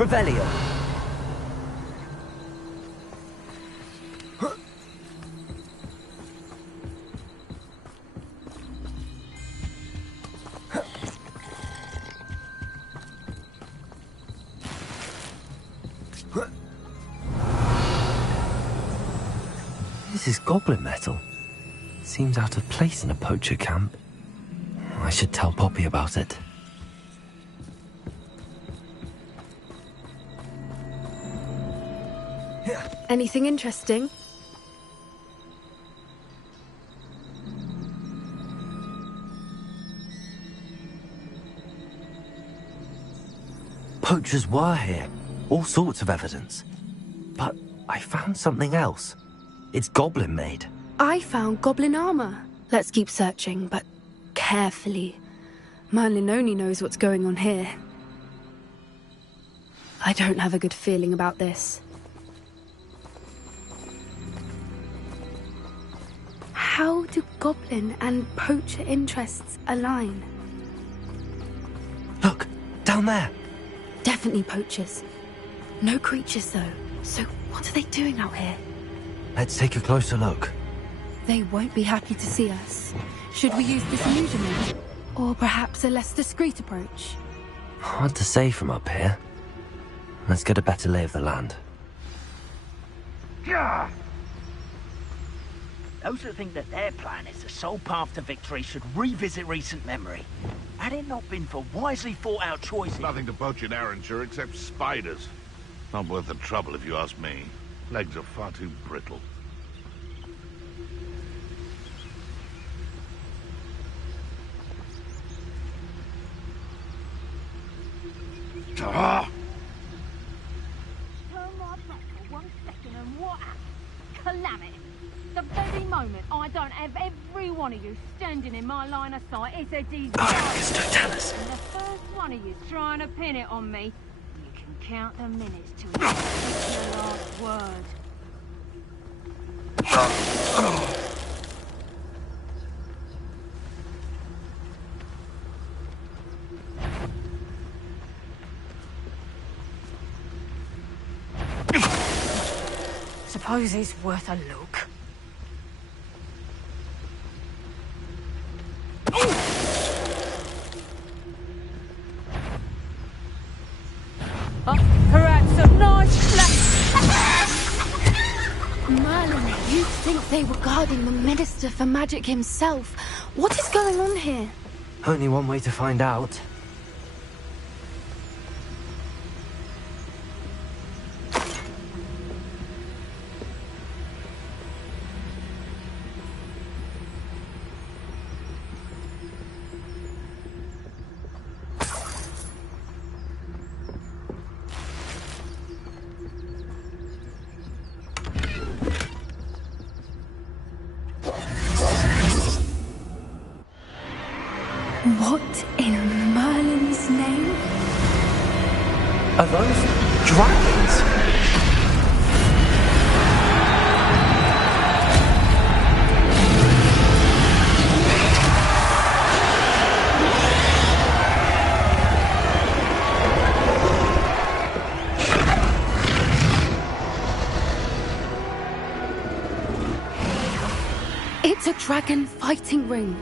Revelio. This is goblin metal. Seems out of place in a poacher camp. I should tell Poppy about it. Anything interesting? Poachers were here. All sorts of evidence. But I found something else. It's goblin made. I found goblin armor. Let's keep searching, but carefully. Merlin only knows what's going on here. I don't have a good feeling about this. How do goblin and poacher interests align? Look, down there. Definitely poachers. No creatures, though. So what are they doing out here? Let's take a closer look. They won't be happy to see us. Should we use disillusionment? Or perhaps a less discreet approach? Hard to say from up here. Let's get a better lay of the land. Those who think that their plan is the sole path to victory should revisit recent memory. Had it not been for wisely thought out choices... Nothing to poach in Arrynshire except spiders. Not worth the trouble if you ask me. Legs are far too brittle. Ah! Turn my back for 1 second and what happens? Calamity. The very moment I don't have every one of you standing in my line of sight, it's a disaster. Totalis. And the first one of you trying to pin it on me, you can count the minutes till you speak your last word. Suppose it's worth a look. Perhaps a nice Merlin, you'd think they were guarding the Minister for Magic himself. What is going on here? Only one way to find out. What in Merlin's name? Are those dragons? It's a dragon fighting ring.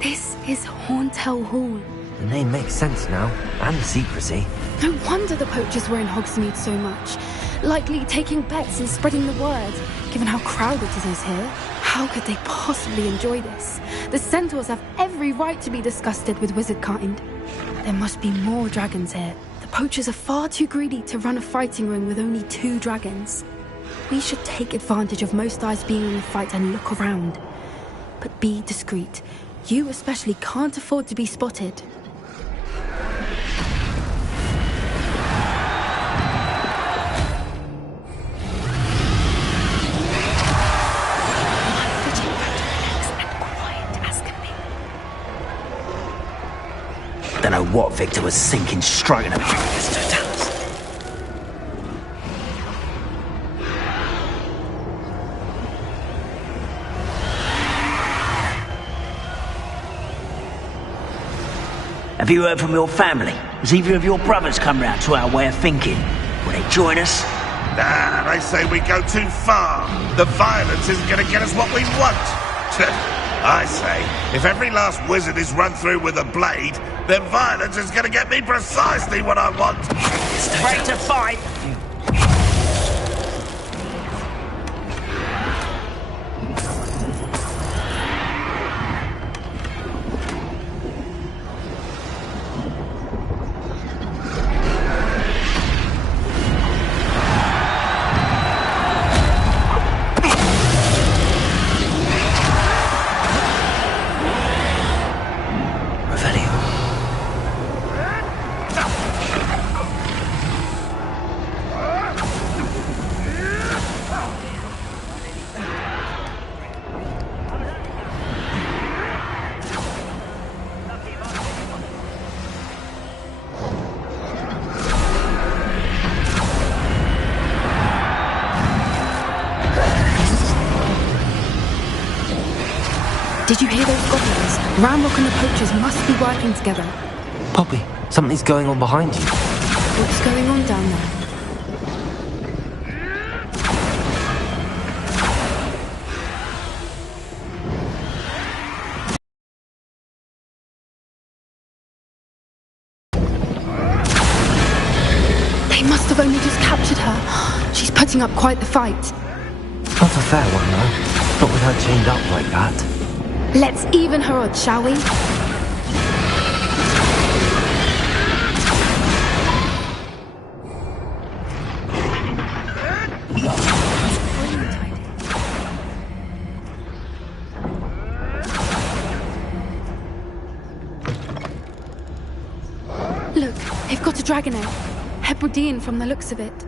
This is Horntail Hall. The name makes sense now, and the secrecy. No wonder the poachers were in Hogsmeade so much. Likely taking bets and spreading the word, given how crowded it is here. How could they possibly enjoy this? The centaurs have every right to be disgusted with wizard kind. There must be more dragons here. The poachers are far too greedy to run a fighting ring with only 2 dragons. We should take advantage of most eyes being in the fight and look around. But be discreet. You especially can't afford to be spotted. Don't know what Victor was thinking, stroking him. Have you heard from your family? Has either of your brothers come round to our way of thinking? Will they join us? Nah, they say we go too far. The violence isn't going to get us what we want. I say, if every last wizard is run through with a blade, then violence is going to get me precisely what I want. Ready to fight? Did you hear those goblins? Ranrock and the poachers must be working together. Poppy, something's going on behind you. What's going on down there? They must have only just captured her. She's putting up quite the fight. Not a fair one, though. Not with her chained up like that. Let's even her odds, shall we? Look, they've got a dragon egg. Hebridean from the looks of it.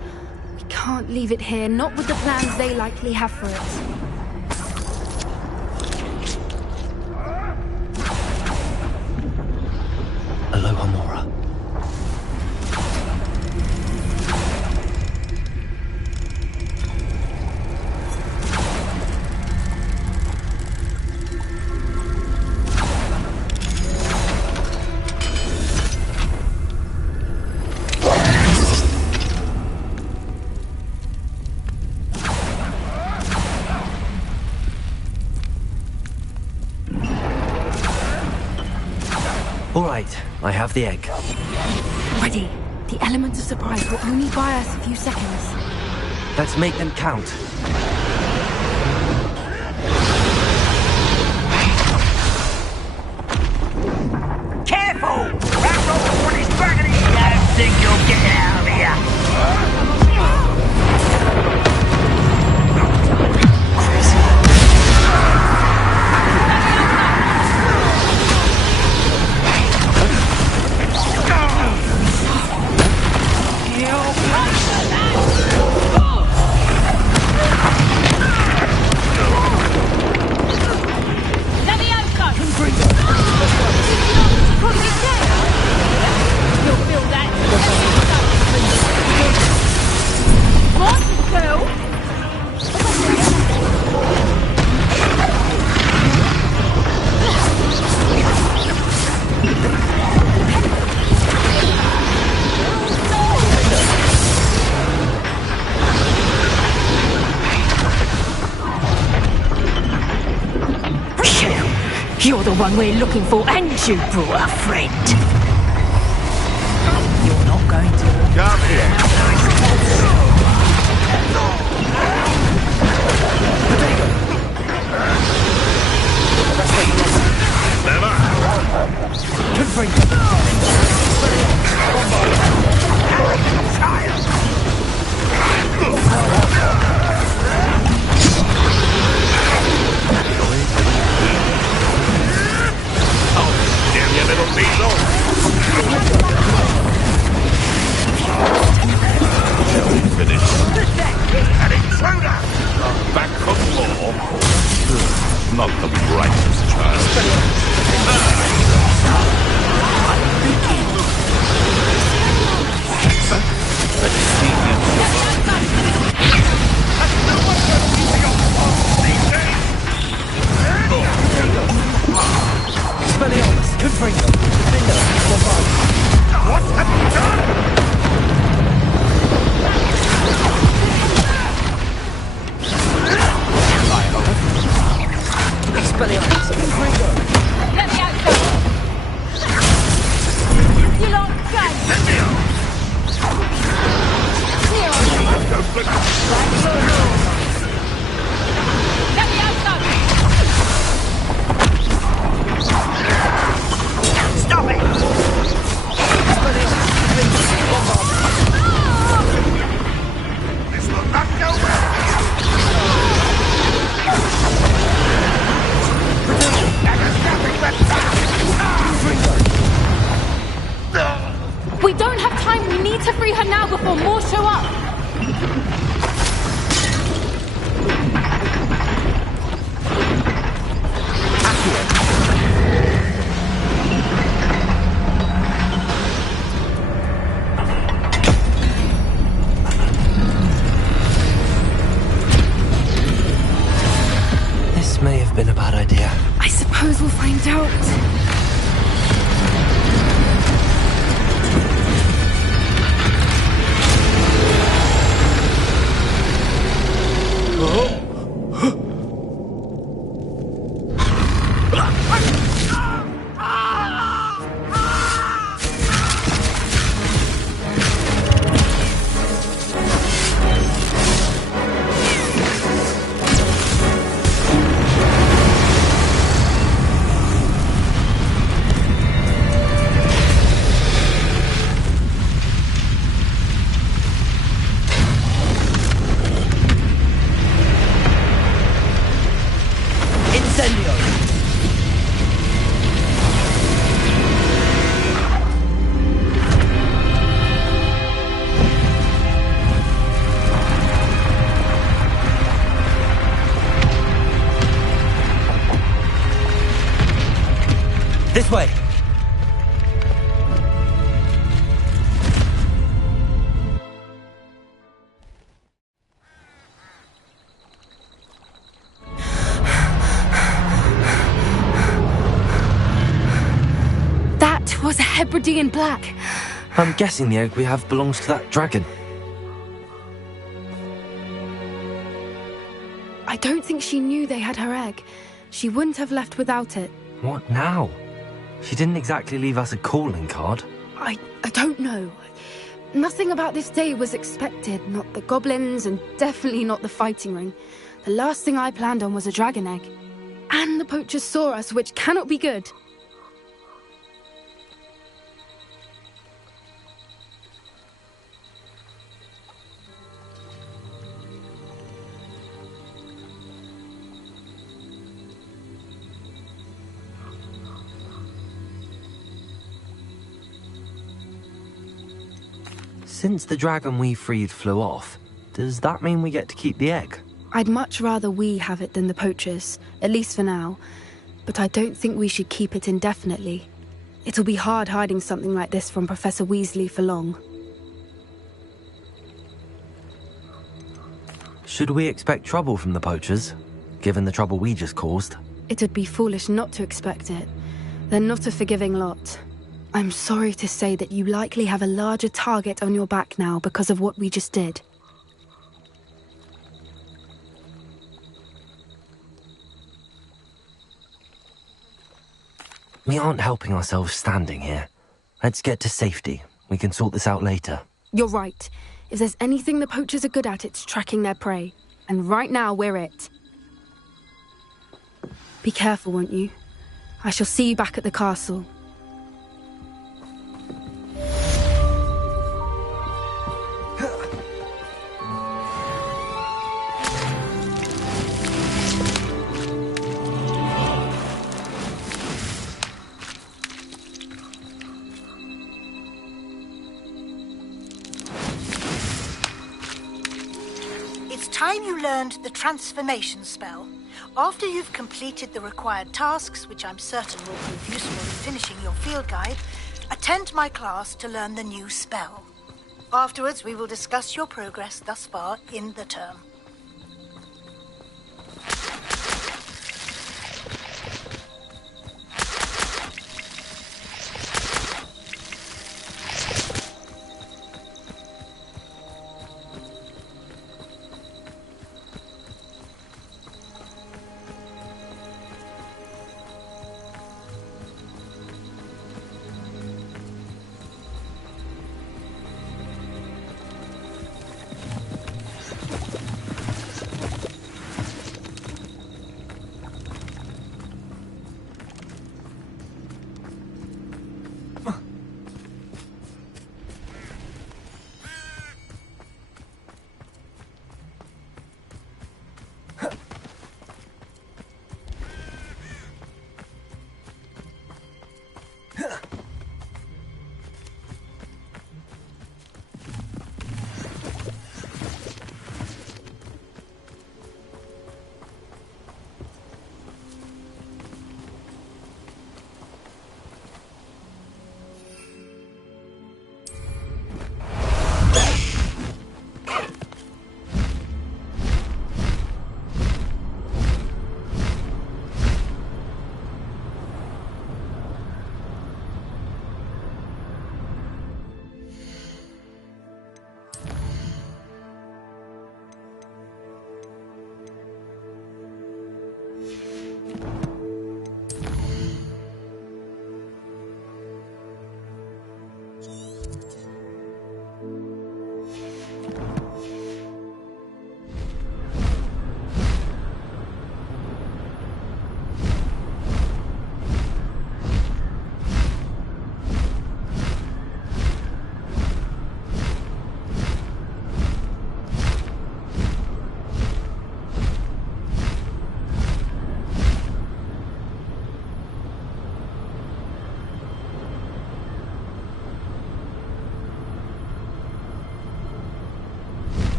We can't leave it here, not with the plans they likely have for it. Alohomora. All right, I have the egg. Ready. The element of surprise will only buy us a few seconds. Let's make them count. Careful! Ranrock will want his dragon in. Don't think you'll get out of here. You're the one we're looking for, and you brought a friend. You're not going to... Come here. Not the brightest child. Expelliarmus, confringo. What's happening? Stop it! This will not go well. We don't have time. We need to free her now before more show up. This may have been a bad idea. I suppose we'll find out. This way! That was a Hebridean black. I'm guessing the egg we have belongs to that dragon. I don't think she knew they had her egg. She wouldn't have left without it. What now? She didn't exactly leave us a calling card. I don't know. Nothing about this day was expected. Not the goblins, and definitely not the fighting ring. The last thing I planned on was a dragon egg. And the poachers saw us, which cannot be good. Since the dragon we freed flew off, does that mean we get to keep the egg? I'd much rather we have it than the poachers, at least for now. But I don't think we should keep it indefinitely. It'll be hard hiding something like this from Professor Weasley for long. Should we expect trouble from the poachers, given the trouble we just caused? It'd be foolish not to expect it. They're not a forgiving lot. I'm sorry to say that you likely have a larger target on your back now because of what we just did. We aren't helping ourselves standing here. Let's get to safety. We can sort this out later. You're right. If there's anything the poachers are good at, it's tracking their prey. And right now, we're it. Be careful, won't you? I shall see you back at the castle. Time you learned the transformation spell. After you've completed the required tasks, which I'm certain will prove useful in finishing your field guide, attend my class to learn the new spell. Afterwards, we will discuss your progress thus far in the term.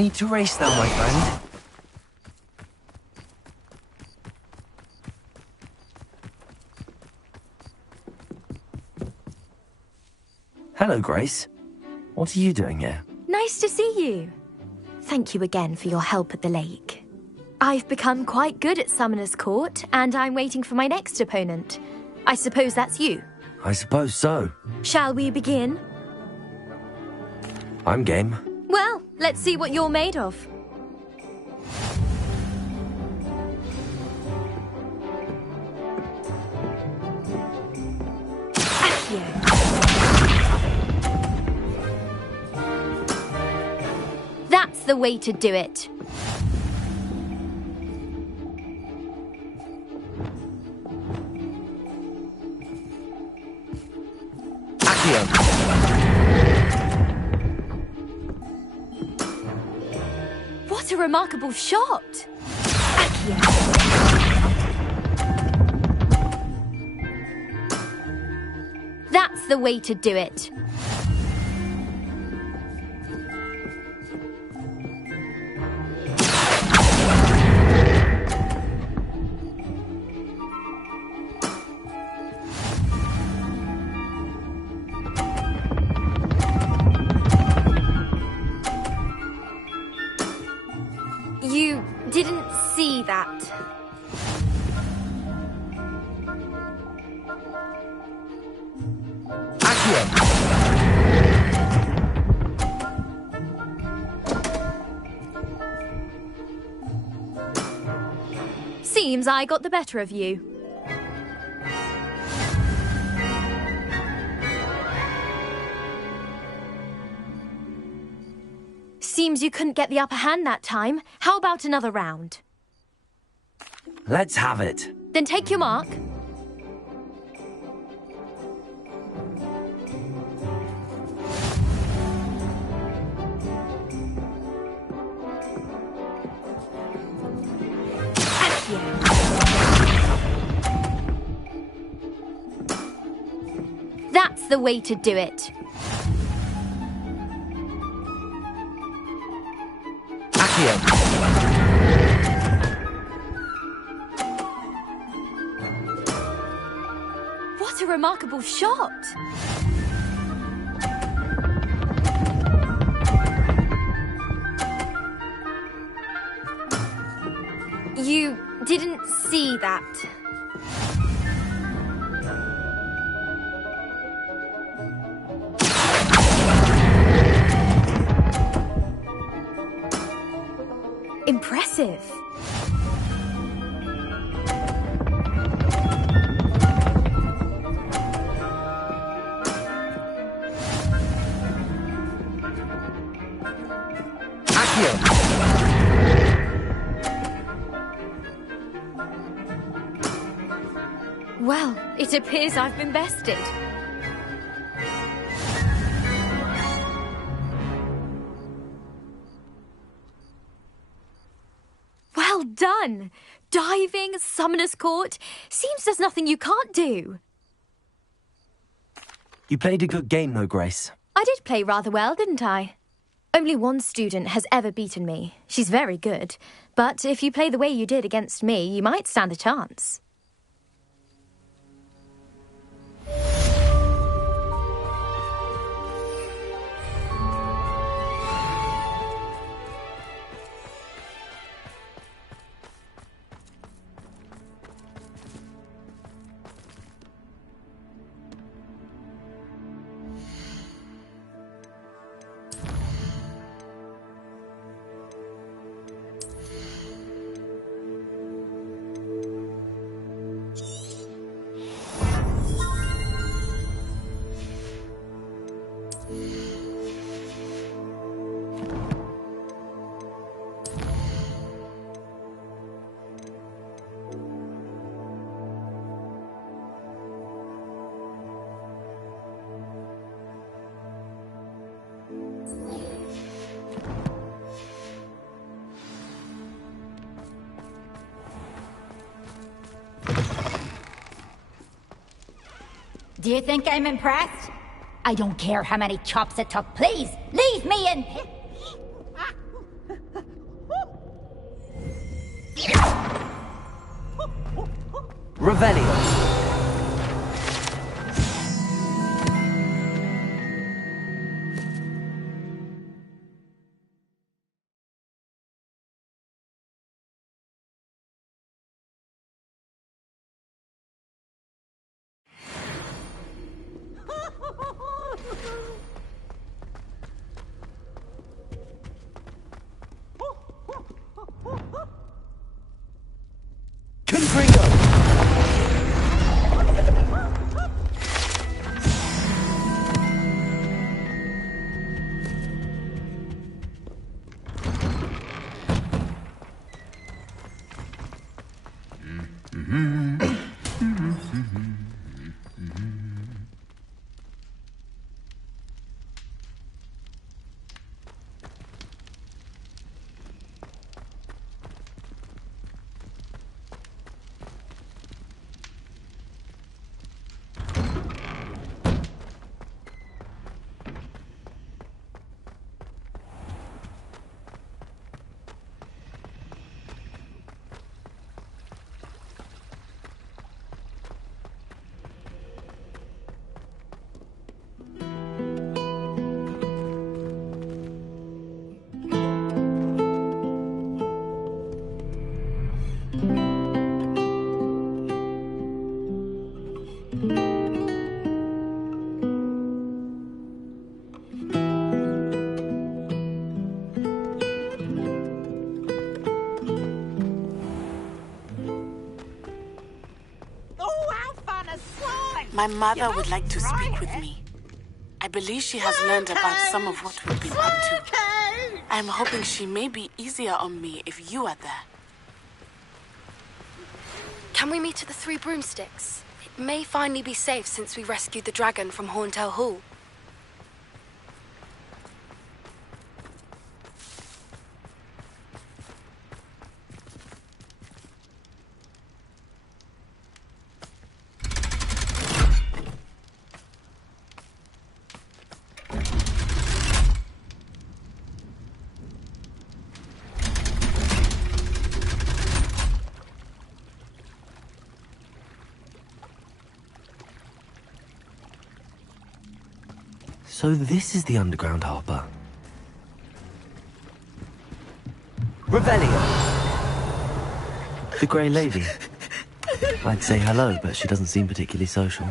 need to race now, my friend. Hello, Grace. What are you doing here? Nice to see you. Thank you again for your help at the lake. I've become quite good at Summoner's Court, and I'm waiting for my next opponent. I suppose that's you. I suppose so. Shall we begin? I'm game. Well, let's see what you're made of. Accio. That's the way to do it. Accio. What a remarkable shot! Accio. That's the way to do it. You didn't see that. Accio. Seems I got the better of you. Seems you couldn't get the upper hand that time. How about another round? Let's have it. Then take your mark. Accio. That's the way to do it. Accio. What a remarkable shot! You didn't see that. Impressive. Accio. Well, it appears I've been bested. Well done! Diving, Summoner's Court. Seems there's nothing you can't do. You played a good game, though, Grace. I did play rather well, didn't I? Only one student has ever beaten me. She's very good. But if you play the way you did against me, you might stand a chance. Do you think I'm impressed? I don't care how many chops it took. Please, leave me in. Revelio. My mother would like to speak with me. I believe she has learned about some of what we've been up to. I'm hoping she may be easier on me if you are there. Can we meet at the Three Broomsticks? It may finally be safe since we rescued the dragon from Horntail Hall. So this is the underground harbour. Revelio! The Grey Lady. I'd say hello, but she doesn't seem particularly social.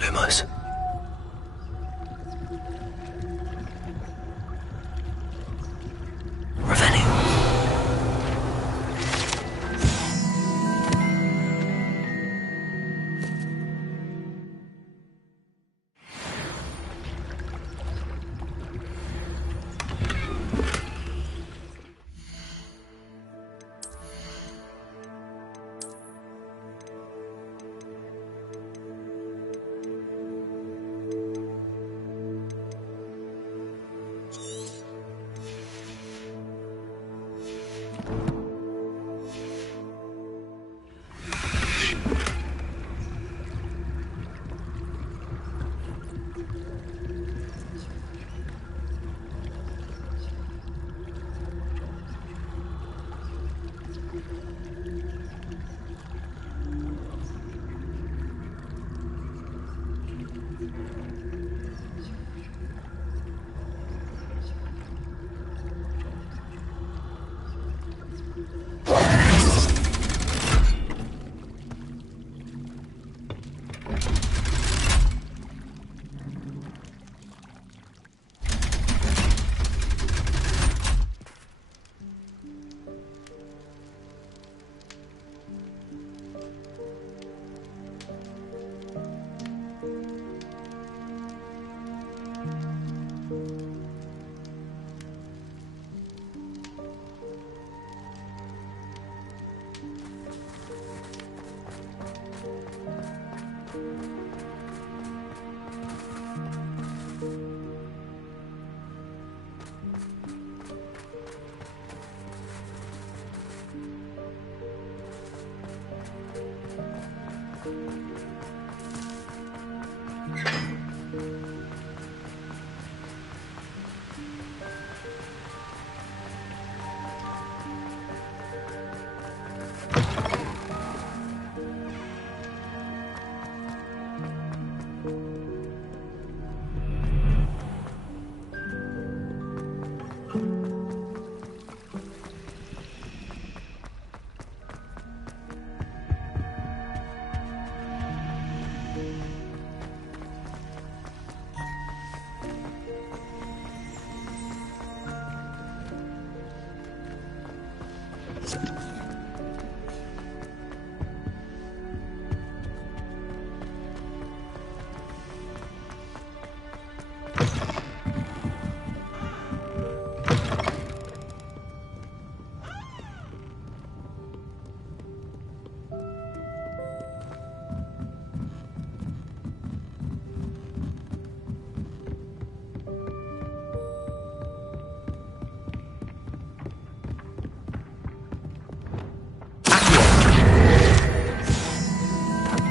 Lumos. Revelio.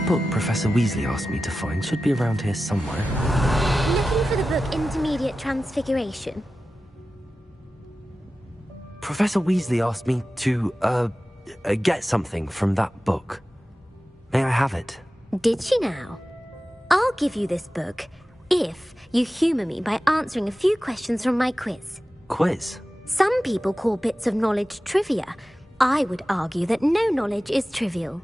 Book Professor Weasley asked me to find should be around here somewhere. Looking for the book Intermediate Transfiguration. Professor Weasley asked me to, get something from that book. May I have it? Did she now? I'll give you this book if you humour me by answering a few questions from my quiz. Quiz? Some people call bits of knowledge trivia. I would argue that no knowledge is trivial.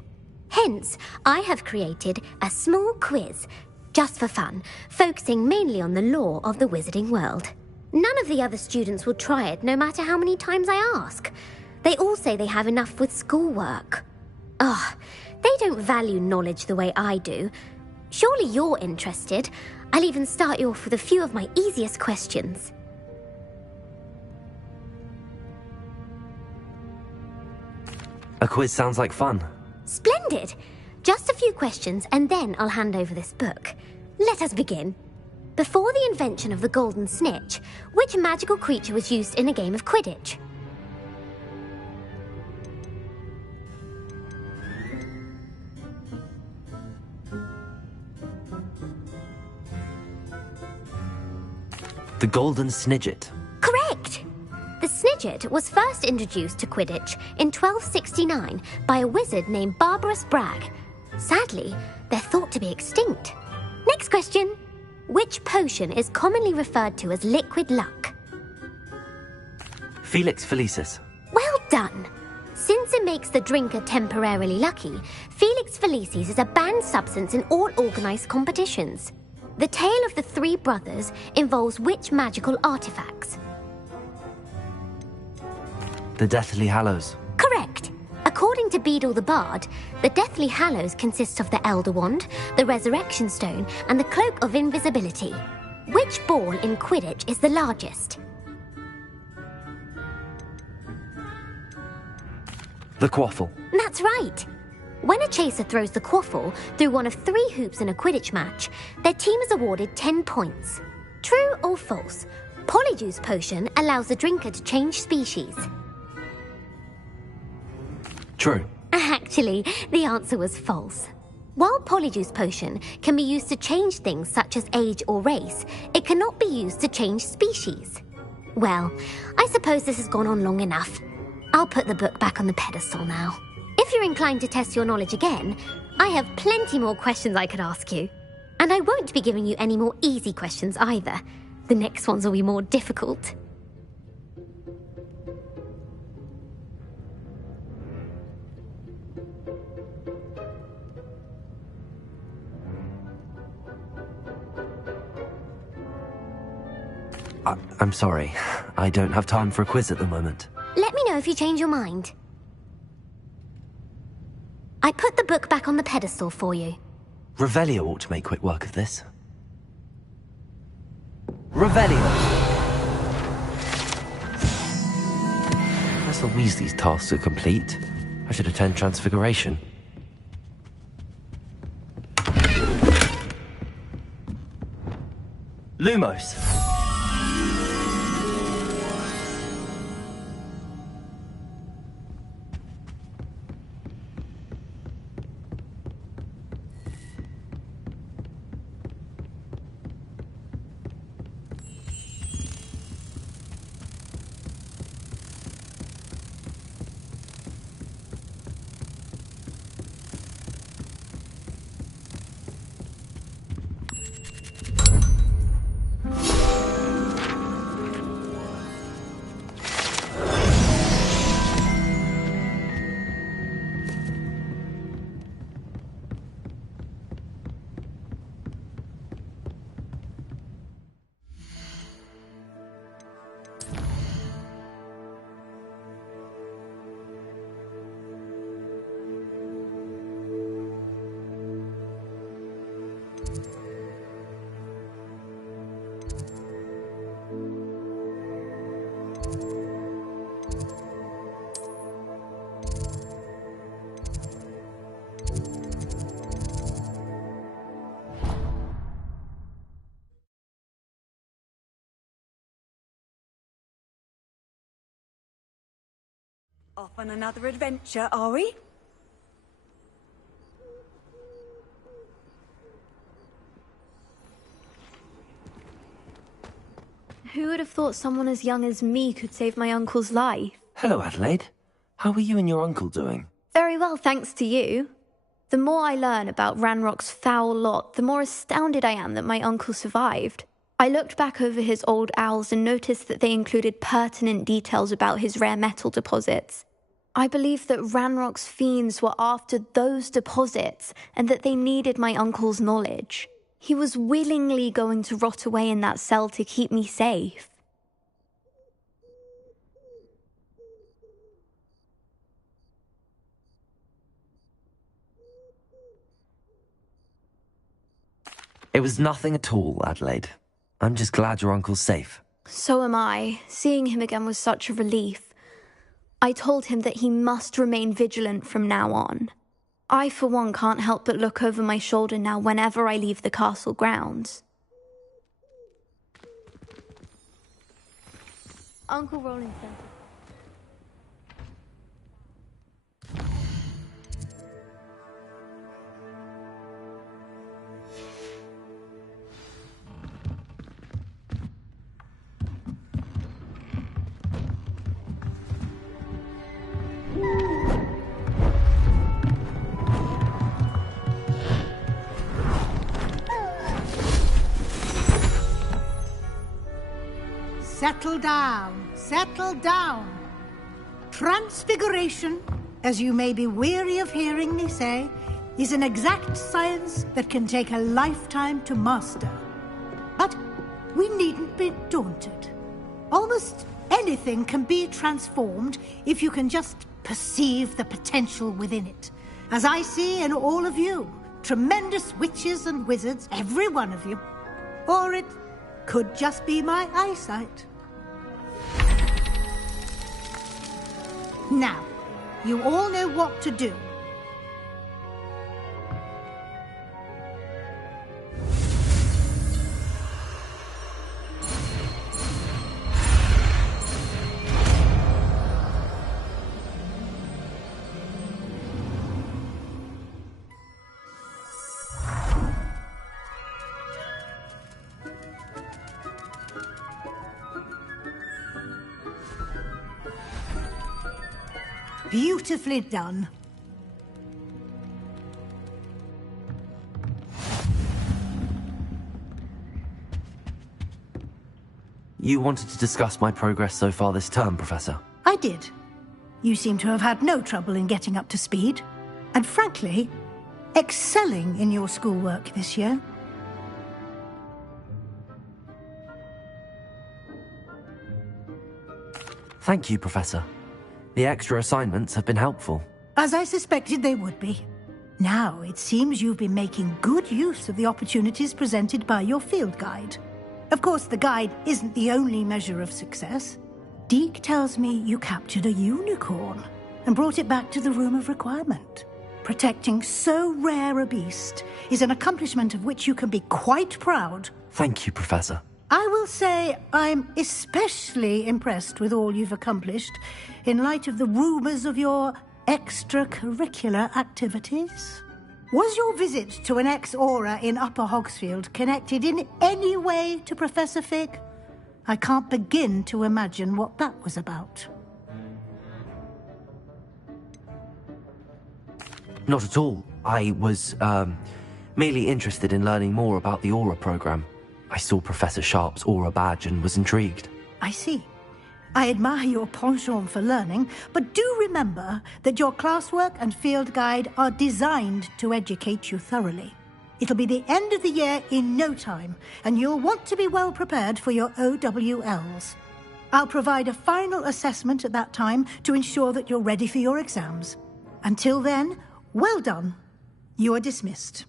Hence, I have created a small quiz, just for fun, focusing mainly on the lore of the wizarding world. None of the other students will try it, no matter how many times I ask. They all say they have enough with schoolwork. Ugh, they don't value knowledge the way I do. Surely you're interested. I'll even start you off with a few of my easiest questions. A quiz sounds like fun. Splendid! Just a few questions and then I'll hand over this book. Let us begin. Before the invention of the golden snitch, which magical creature was used in a game of Quidditch? The Golden Snidget. Correct! The Snidget was first introduced to Quidditch in 1269 by a wizard named Barbarous Bragg. Sadly, they're thought to be extinct. Next question. Which potion is commonly referred to as liquid luck? Felix Felicis. Well done! Since it makes the drinker temporarily lucky, Felix Felicis is a banned substance in all organised competitions. The tale of the three brothers involves which magical artifacts? The Deathly Hallows. Correct. According to Beedle the Bard, the Deathly Hallows consists of the Elder Wand, the Resurrection Stone, and the Cloak of Invisibility. Which ball in Quidditch is the largest? The Quaffle. That's right. When a chaser throws the quaffle through one of 3 hoops in a Quidditch match, their team is awarded 10 points. True or false? Polyjuice Potion allows the drinker to change species. True. Actually, the answer was false. While Polyjuice Potion can be used to change things such as age or race, it cannot be used to change species. Well, I suppose this has gone on long enough. I'll put the book back on the pedestal now. If you're inclined to test your knowledge again, I have plenty more questions I could ask you. And I won't be giving you any more easy questions either. The next ones will be more difficult. I'm sorry. I don't have time for a quiz at the moment. Let me know if you change your mind. I put the book back on the pedestal for you. Revelio ought to make quick work of this. Revelio! Professor Weasley's tasks are complete. I should attend Transfiguration. Lumos! Off on another adventure, are we? Who would have thought someone as young as me could save my uncle's life? Hello, Adelaide. How are you and your uncle doing? Very well, thanks to you. The more I learn about Ranrock's foul lot, the more astounded I am that my uncle survived. I looked back over his old owls and noticed that they included pertinent details about his rare metal deposits. I believe that Ranrock's fiends were after those deposits and that they needed my uncle's knowledge. He was willingly going to rot away in that cell to keep me safe. It was nothing at all, Adelaide. I'm just glad your uncle's safe. So am I. Seeing him again was such a relief. I told him that he must remain vigilant from now on. I, for one, can't help but look over my shoulder now whenever I leave the castle grounds. Uncle Rollington. Settle down, settle down. Transfiguration, as you may be weary of hearing me say, is an exact science that can take a lifetime to master. But we needn't be daunted. Almost anything can be transformed if you can just perceive the potential within it. As I see in all of you, tremendous witches and wizards, every one of you. Or it could just be my eyesight. Now, you all know what to do. Beautifully done. You wanted to discuss my progress so far this term, Professor? I did. You seem to have had no trouble in getting up to speed. And frankly, excelling in your schoolwork this year. Thank you, Professor. The extra assignments have been helpful. As I suspected they would be. Now, it seems you've been making good use of the opportunities presented by your field guide. Of course, the guide isn't the only measure of success. Deke tells me you captured a unicorn and brought it back to the Room of Requirement. Protecting so rare a beast is an accomplishment of which you can be quite proud. Thank you, Professor. I will say I'm especially impressed with all you've accomplished in light of the rumours of your extracurricular activities. Was your visit to an ex-Aura in Upper Hogsfield connected in any way to Professor Fig? I can't begin to imagine what that was about. Not at all. I was, merely interested in learning more about the Aura program. I saw Professor Sharp's Aura badge and was intrigued. I see. I admire your penchant for learning, but do remember that your classwork and field guide are designed to educate you thoroughly. It'll be the end of the year in no time, and you'll want to be well prepared for your OWLs. I'll provide a final assessment at that time to ensure that you're ready for your exams. Until then, well done. You are dismissed.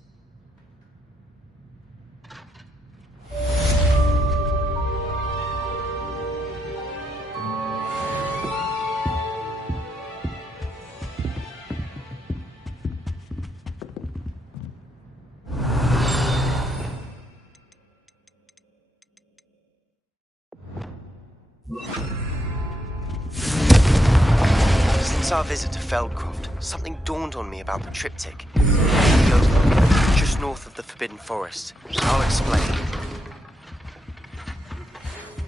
Since our visit to Feldcroft, something dawned on me about the triptych. The overlook, just north of the Forbidden Forest. I'll explain.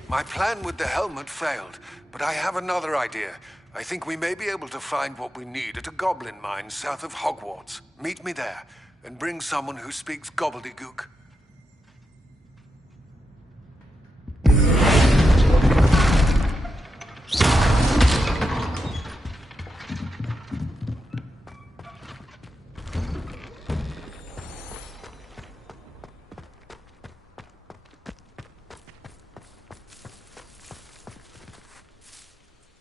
My plan with the helmet failed, but I have another idea. I think we may be able to find what we need at a goblin mine south of Hogwarts. Meet me there, and bring someone who speaks gobbledygook.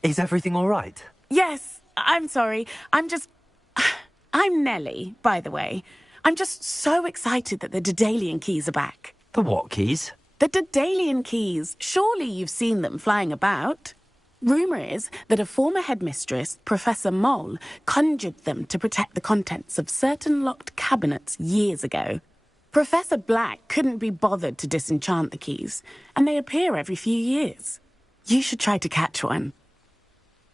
Is everything all right? Yes, I'm sorry. I'm Nellie, by the way. I'm just so excited that the Daedalian keys are back. The what keys? The Daedalian keys. Surely you've seen them flying about. Rumour is that a former headmistress, Professor Moll, conjured them to protect the contents of certain locked cabinets years ago. Professor Black couldn't be bothered to disenchant the keys, and they appear every few years. You should try to catch one.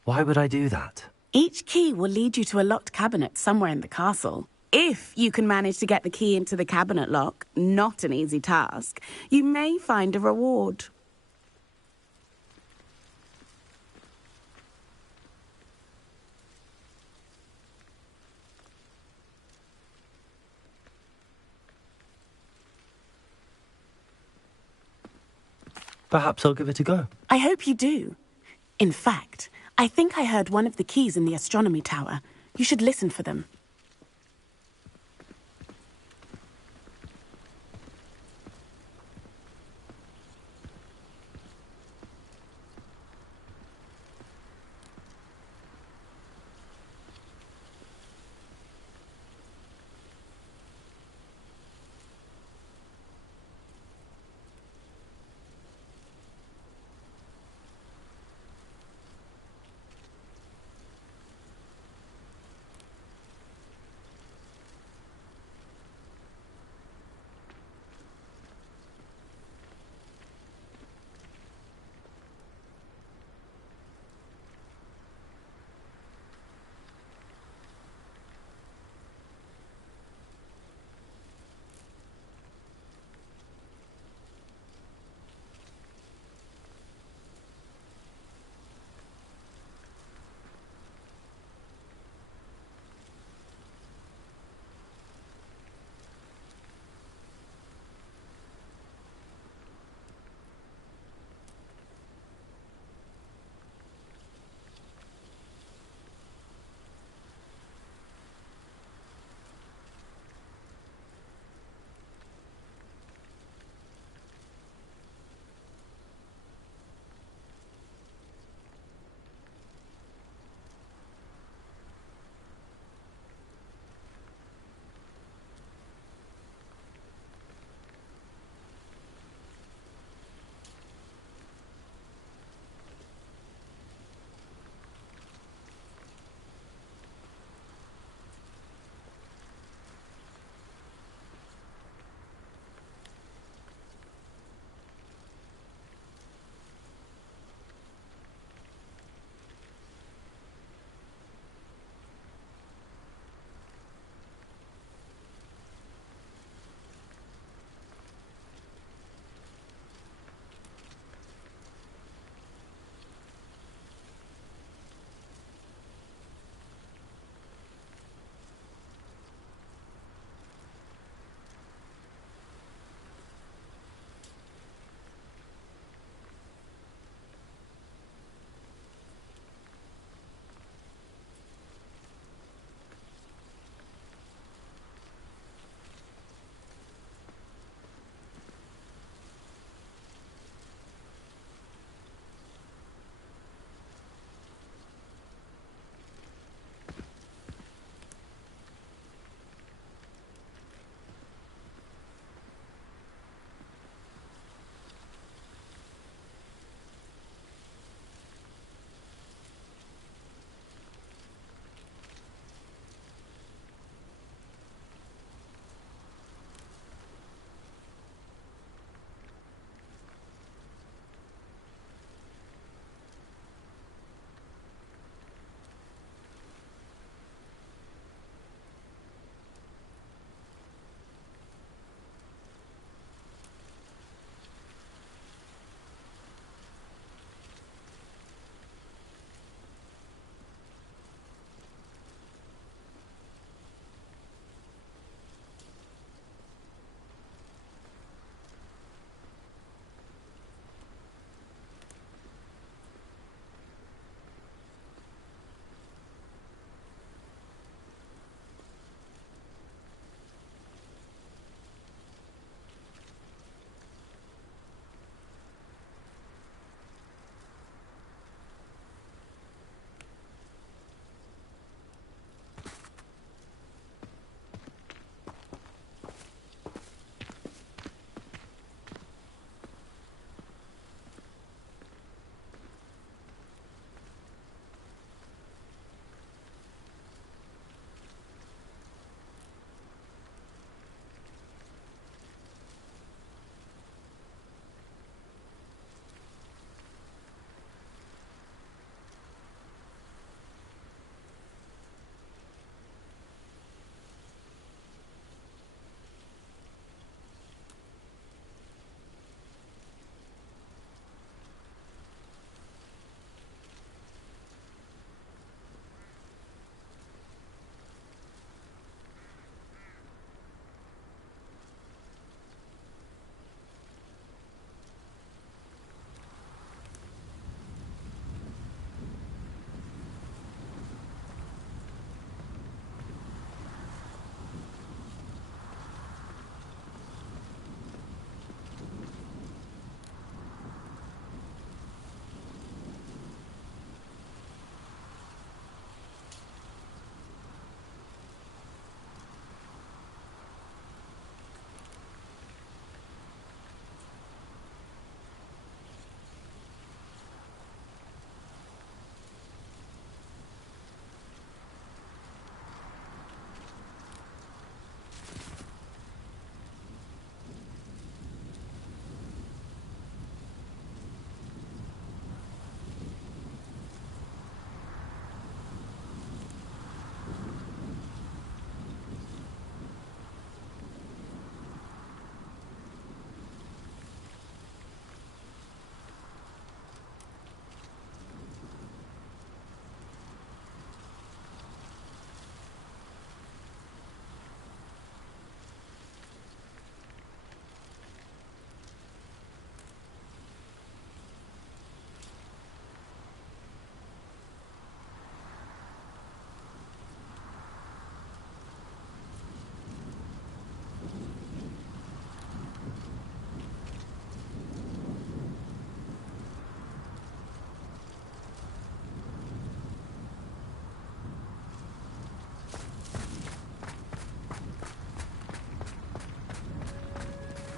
Why would I do that? Each key will lead you to a locked cabinet somewhere in the castle. If you can manage to get the key into the cabinet lock, not an easy task, you may find a reward. Perhaps I'll give it a go. I hope you do. In fact, I think I heard one of the keys in the astronomy tower. You should listen for them.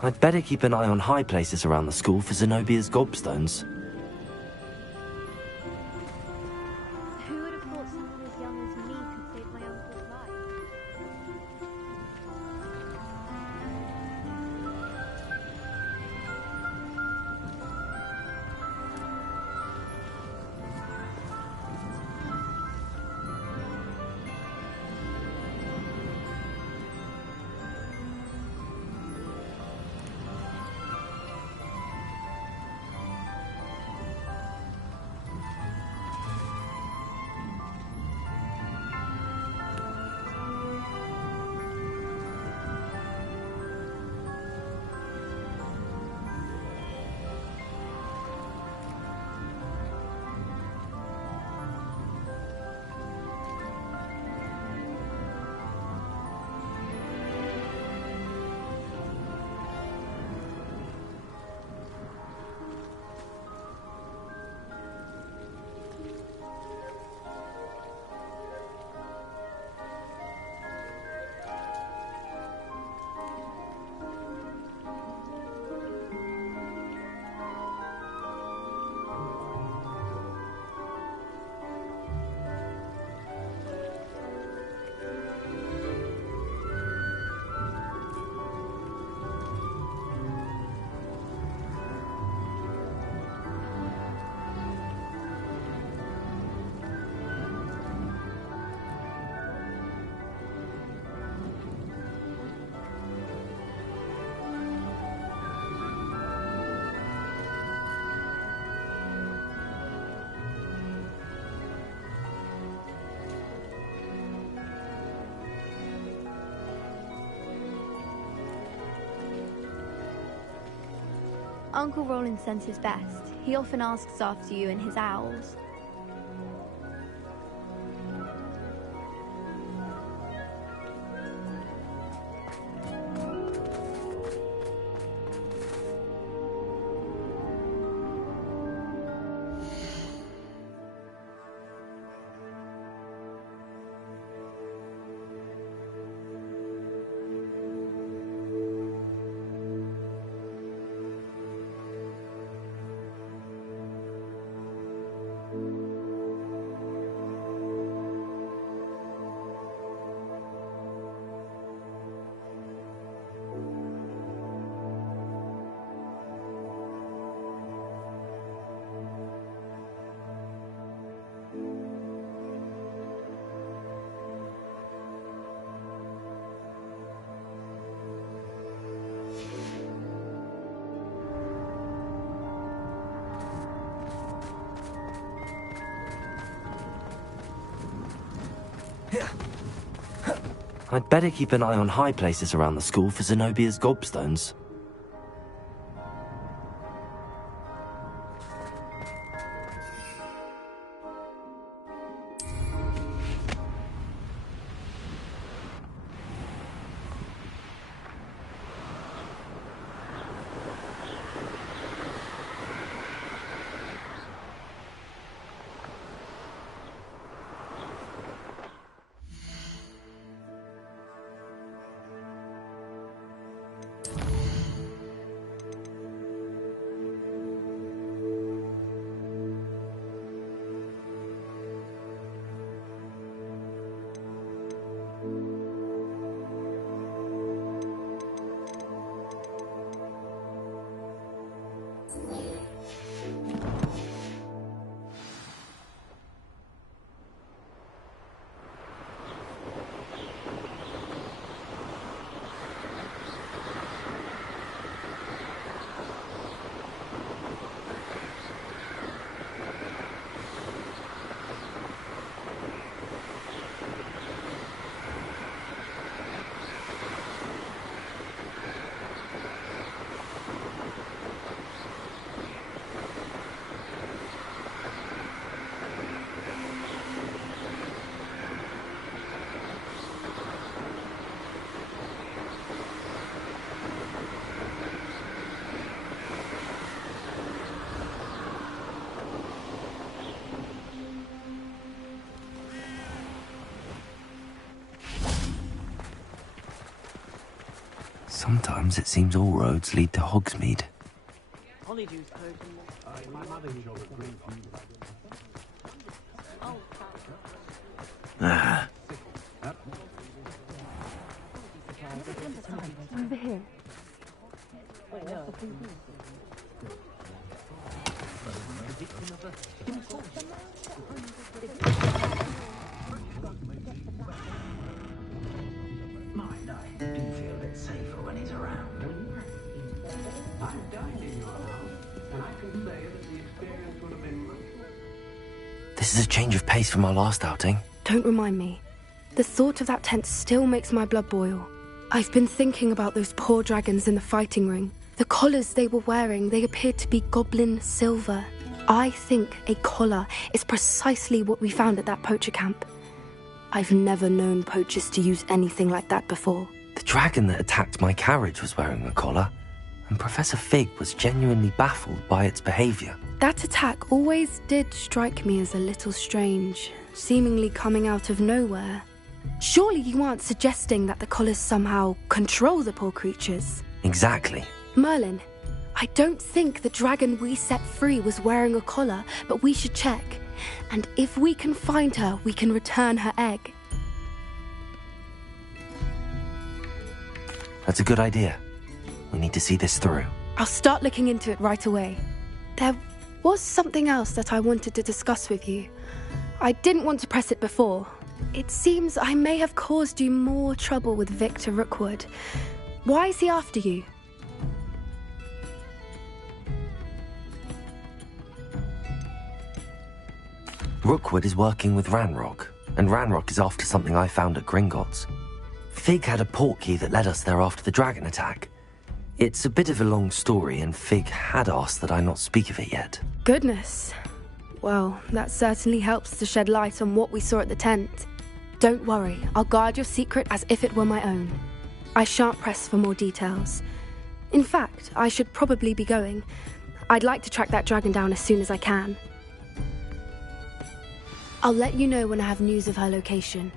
I'd better keep an eye on high places around the school for Zenobia's gobstones. Who would have thought someone as young as me could save my uncle's life? Uncle Roland sends his best. He often asks after you and his owls. I'd better keep an eye on high places around the school for Zenobia's gobstones. Sometimes it seems all roads lead to Hogsmeade. Ah. Over here. This is a change of pace from our last outing. Don't remind me. The thought of that tent still makes my blood boil. I've been thinking about those poor dragons in the fighting ring. The collars they were wearing, they appeared to be goblin silver. I think a collar is precisely what we found at that poacher camp. I've never known poachers to use anything like that before. The dragon that attacked my carriage was wearing a collar, and Professor Fig was genuinely baffled by its behavior. That attack always did strike me as a little strange, seemingly coming out of nowhere. Surely you aren't suggesting that the collars somehow control the poor creatures? Exactly. Merlin, I don't think the dragon we set free was wearing a collar, but we should check. And if we can find her, we can return her egg. That's a good idea. We need to see this through. I'll start looking into it right away. There was something else that I wanted to discuss with you. I didn't want to press it before. It seems I may have caused you more trouble with Victor Rookwood. Why is he after you? Rookwood is working with Ranrock, and Ranrock is after something I found at Gringotts. Fig had a portkey that led us there after the dragon attack. It's a bit of a long story, and Fig had asked that I not speak of it yet. Goodness. Well, that certainly helps to shed light on what we saw at the tent. Don't worry, I'll guard your secret as if it were my own. I shan't press for more details. In fact, I should probably be going. I'd like to track that dragon down as soon as I can. I'll let you know when I have news of her location.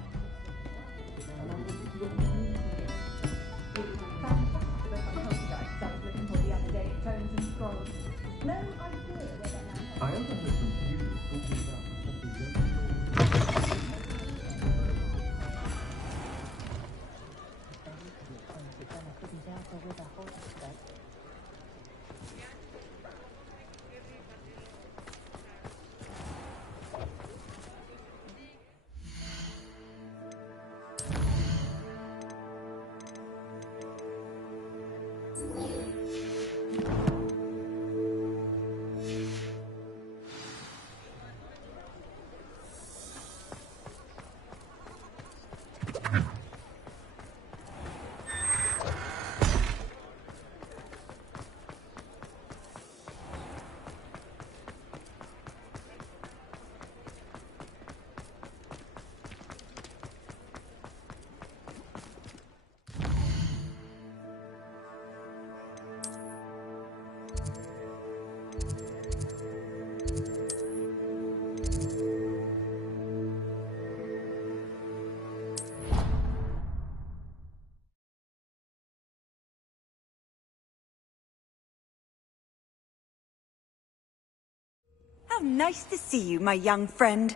How nice to see you, my young friend.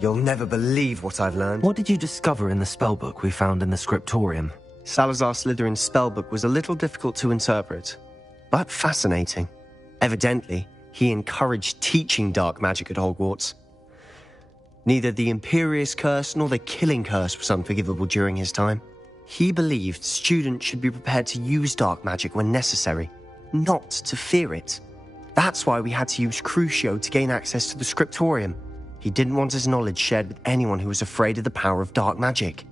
You'll never believe what I've learned. What did you discover in the spellbook we found in the scriptorium? Salazar Slytherin's spellbook was a little difficult to interpret, but fascinating. Evidently, he encouraged teaching dark magic at Hogwarts. Neither the Imperious Curse nor the Killing Curse was unforgivable during his time. He believed students should be prepared to use dark magic when necessary, not to fear it. That's why we had to use Crucio to gain access to the scriptorium. He didn't want his knowledge shared with anyone who was afraid of the power of dark magic.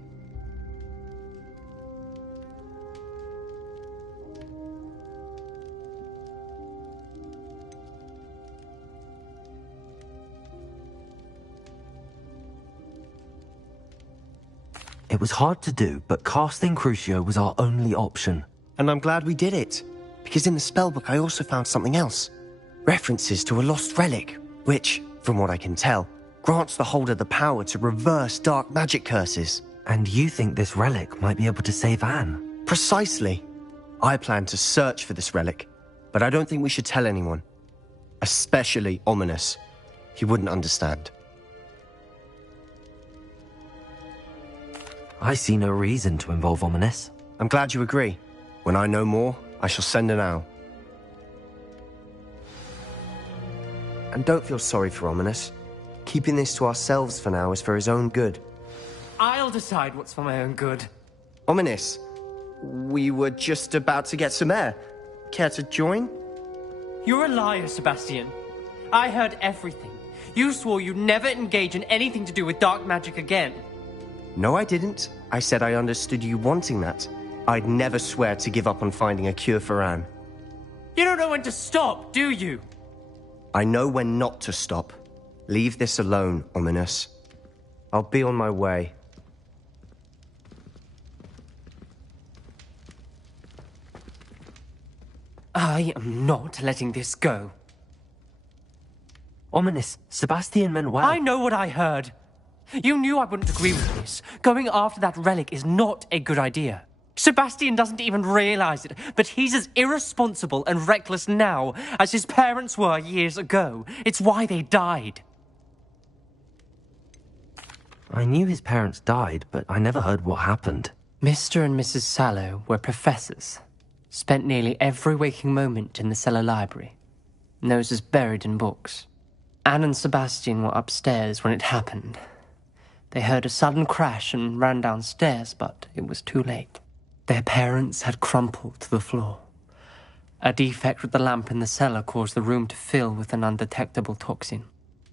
It was hard to do, but casting Crucio was our only option. And I'm glad we did it, because in the spellbook I also found something else. References to a lost relic, which, from what I can tell, grants the holder the power to reverse dark magic curses. And you think this relic might be able to save Anne? Precisely. I plan to search for this relic, but I don't think we should tell anyone. Especially Ominis. He wouldn't understand. I see no reason to involve Ominis. I'm glad you agree. When I know more, I shall send an owl. And don't feel sorry for Ominis. Keeping this to ourselves for now is for his own good. I'll decide what's for my own good. Ominis, we were just about to get some air. Care to join? You're a liar, Sebastian. I heard everything. You swore you'd never engage in anything to do with dark magic again. No, I didn't. I said I understood you wanting that. I'd never swear to give up on finding a cure for Anne. You don't know when to stop, do you? I know when not to stop. Leave this alone, Ominis. I'll be on my way. I am not letting this go. Ominis, Sebastian meant well. I know what I heard. You knew I wouldn't agree with this. Going after that relic is not a good idea. Sebastian doesn't even realize it, but he's as irresponsible and reckless now as his parents were years ago. It's why they died. I knew his parents died, but I never heard what happened. Mr. and Mrs. Sallow were professors. Spent nearly every waking moment in the cellar library. Noses buried in books. Anne and Sebastian were upstairs when it happened. They heard a sudden crash and ran downstairs, but it was too late. Their parents had crumpled to the floor. A defect with the lamp in the cellar caused the room to fill with an undetectable toxin.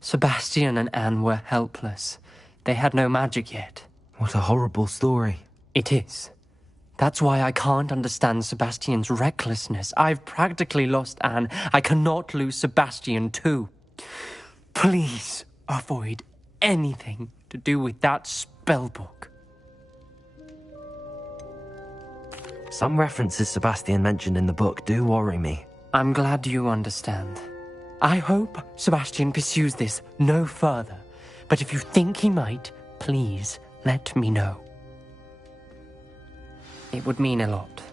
Sebastian and Anne were helpless. They had no magic yet. What a horrible story. It is. That's why I can't understand Sebastian's recklessness. I've practically lost Anne. I cannot lose Sebastian too. Please avoid anything to do with that spellbook. Some references Sebastian mentioned in the book do worry me. I'm glad you understand. I hope Sebastian pursues this no further. But if you think he might, please let me know. It would mean a lot.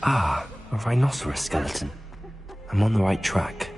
Ah, a rhinoceros skeleton. I'm on the right track.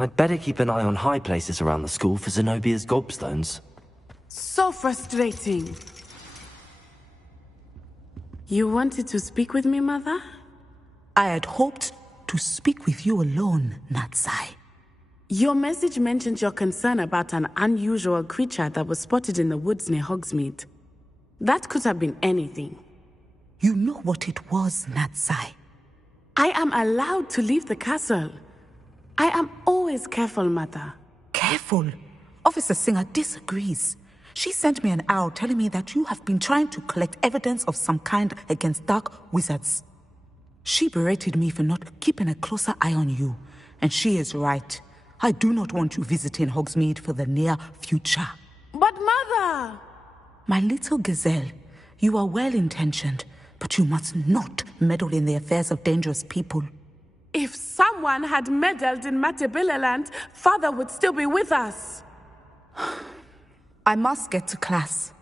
I'd better keep an eye on high places around the school for Zenobia's gobstones. So frustrating. You wanted to speak with me, Mother? I had hoped to speak with you alone, Natsai. Your message mentioned your concern about an unusual creature that was spotted in the woods near Hogsmeade. That could have been anything. You know what it was, Natsai. I am allowed to leave the castle. I am always careful, Mother. Careful? Officer Singer disagrees. She sent me an owl telling me that you have been trying to collect evidence of some kind against dark wizards. She berated me for not keeping a closer eye on you, and she is right. I do not want you visiting Hogsmeade for the near future. But Mother! My little gazelle, you are well-intentioned, but you must not meddle in the affairs of dangerous people. If someone had meddled in Matabeleland, Father would still be with us. I must get to class.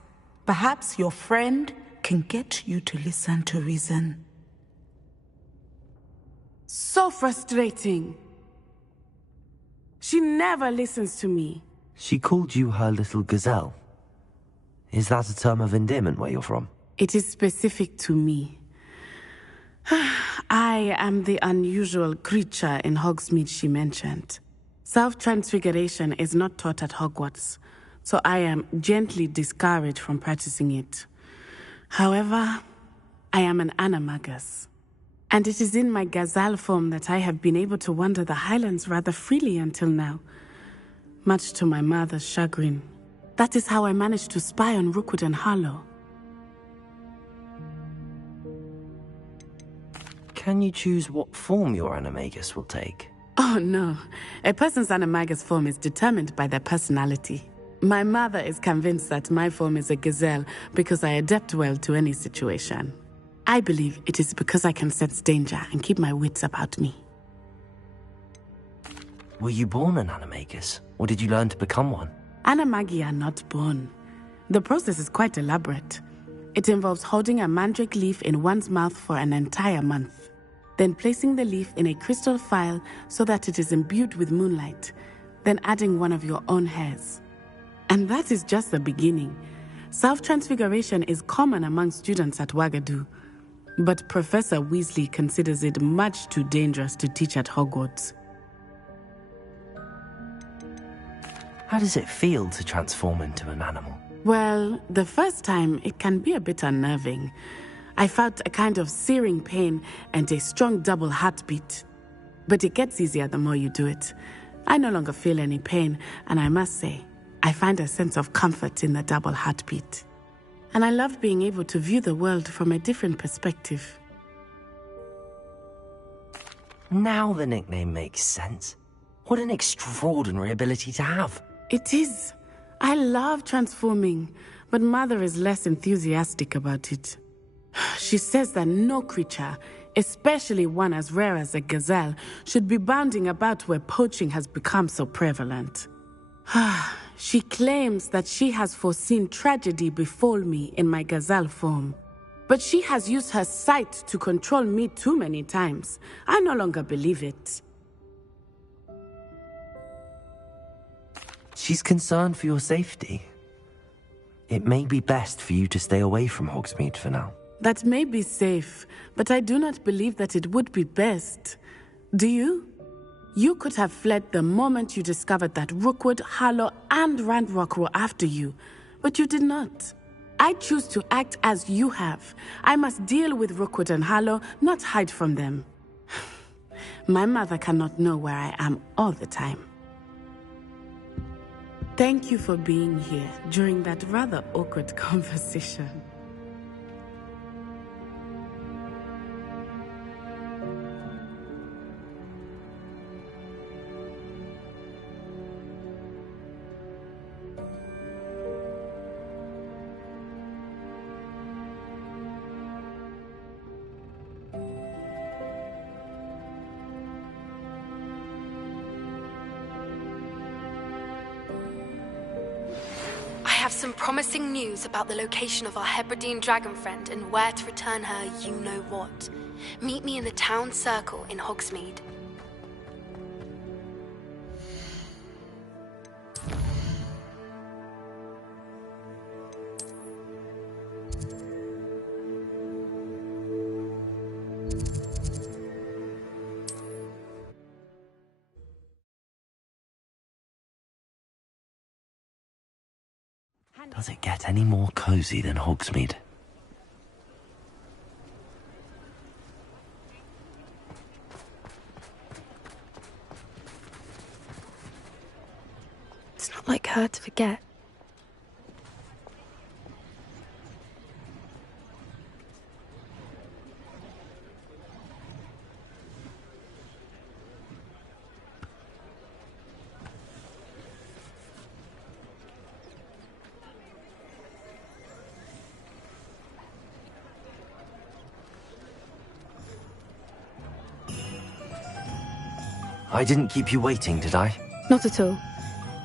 Perhaps your friend can get you to listen to reason. So frustrating. She never listens to me. She called you her little gazelle. Is that a term of endearment where you're from? It is specific to me. I am the unusual creature in Hogsmeade she mentioned. Self-transfiguration is not taught at Hogwarts, so I am gently discouraged from practicing it. However, I am an animagus, and it is in my gazelle form that I have been able to wander the Highlands rather freely until now, much to my mother's chagrin. That is how I managed to spy on Rookwood and Harlow. Can you choose what form your animagus will take? Oh no, a person's animagus form is determined by their personality. My mother is convinced that my form is a gazelle because I adapt well to any situation. I believe it is because I can sense danger and keep my wits about me. Were you born an animagus, or did you learn to become one? Animagi are not born. The process is quite elaborate. It involves holding a mandrake leaf in one's mouth for an entire month, then placing the leaf in a crystal phial so that it is imbued with moonlight, then adding one of your own hairs. And that is just the beginning. Self-transfiguration is common among students at Wagadu, but Professor Weasley considers it much too dangerous to teach at Hogwarts. How does it feel to transform into an animal? Well, the first time it can be a bit unnerving. I felt a kind of searing pain and a strong double heartbeat. But it gets easier the more you do it. I no longer feel any pain, and I must say, I find a sense of comfort in the double heartbeat. And I love being able to view the world from a different perspective. Now the nickname makes sense. What an extraordinary ability to have. It is. I love transforming, but Mother is less enthusiastic about it. She says that no creature, especially one as rare as a gazelle, should be bounding about where poaching has become so prevalent. She claims that she has foreseen tragedy befall me in my gazelle form. But she has used her sight to control me too many times. I no longer believe it. She's concerned for your safety. It may be best for you to stay away from Hogsmeade for now. That may be safe, but I do not believe that it would be best. Do you? You could have fled the moment you discovered that Rookwood, Harlow, and Ranrock were after you, but you did not. I choose to act as you have. I must deal with Rookwood and Harlow, not hide from them. My mother cannot know where I am all the time. Thank you for being here during that rather awkward conversation. Some promising news about the location of our Hebridean dragon friend and where to return her you-know-what. Meet me in the town circle in Hogsmeade. Does it get any more cozy than Hogsmeade? It's not like her to forget. I didn't keep you waiting, did I? Not at all.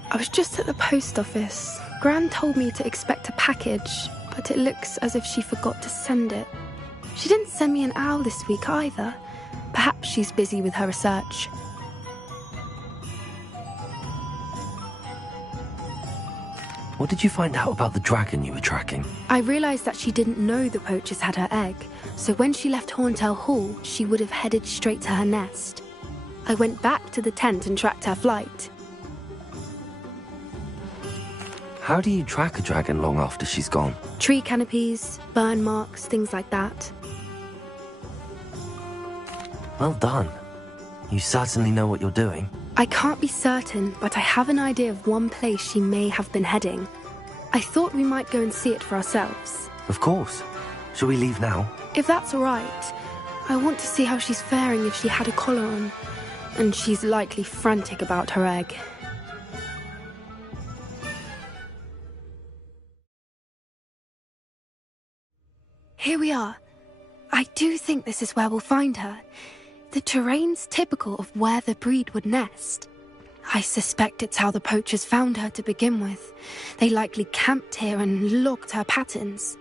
I was just at the post office. Gran told me to expect a package, but it looks as if she forgot to send it. She didn't send me an owl this week either. Perhaps she's busy with her research. What did you find out about the dragon you were tracking? I realised that she didn't know the poachers had her egg, so when she left Horntail Hall, she would have headed straight to her nest. I went back to the tent and tracked her flight. How do you track a dragon long after she's gone? Tree canopies, burn marks, things like that. Well done. You certainly know what you're doing. I can't be certain, but I have an idea of one place she may have been heading. I thought we might go and see it for ourselves. Of course. Shall we leave now? If that's all right. I want to see how she's faring if she had a collar on. And she's likely frantic about her egg. Here we are. I do think this is where we'll find her. The terrain's typical of where the breed would nest. I suspect it's how the poachers found her to begin with. They likely camped here and logged her patterns.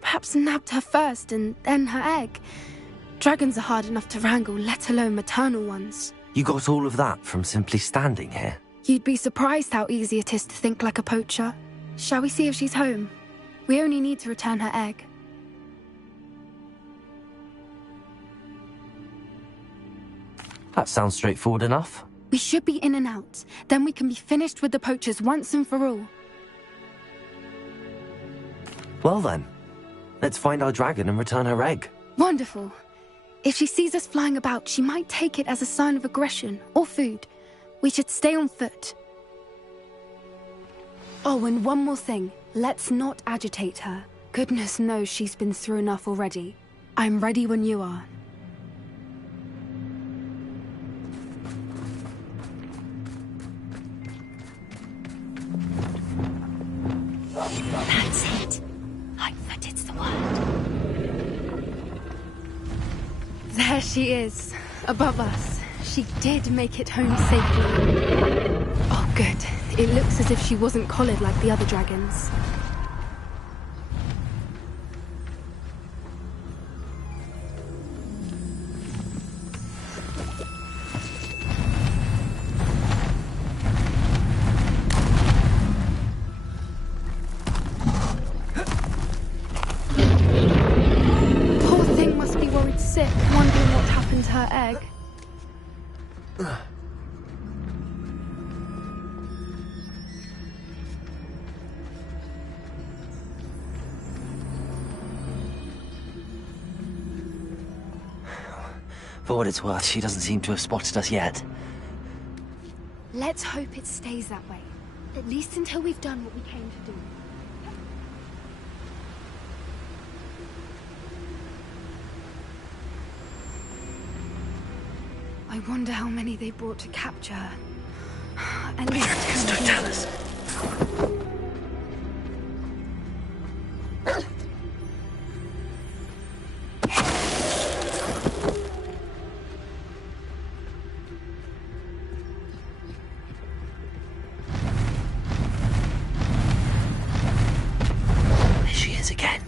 Perhaps nabbed her first and then her egg. Dragons are hard enough to wrangle, let alone maternal ones. You got all of that from simply standing here? You'd be surprised how easy it is to think like a poacher. Shall we see if she's home? We only need to return her egg. That sounds straightforward enough. We should be in and out. Then we can be finished with the poachers once and for all. Well then, let's find our dragon and return her egg. Wonderful. If she sees us flying about, she might take it as a sign of aggression or food. We should stay on foot. Oh, and one more thing. Let's not agitate her. Goodness knows she's been through enough already. I'm ready when you are. That's it. Lightfooted's the word. There she is, above us. She did make it home safely. Oh, good. It looks as if she wasn't collared like the other dragons. Sick, wondering what happened to her egg. For what it's worth, she doesn't seem to have spotted us yet. Let's hope it stays that way. At least until we've done what we came to do. I wonder how many they brought to capture her. At least don't tell us. There she is again.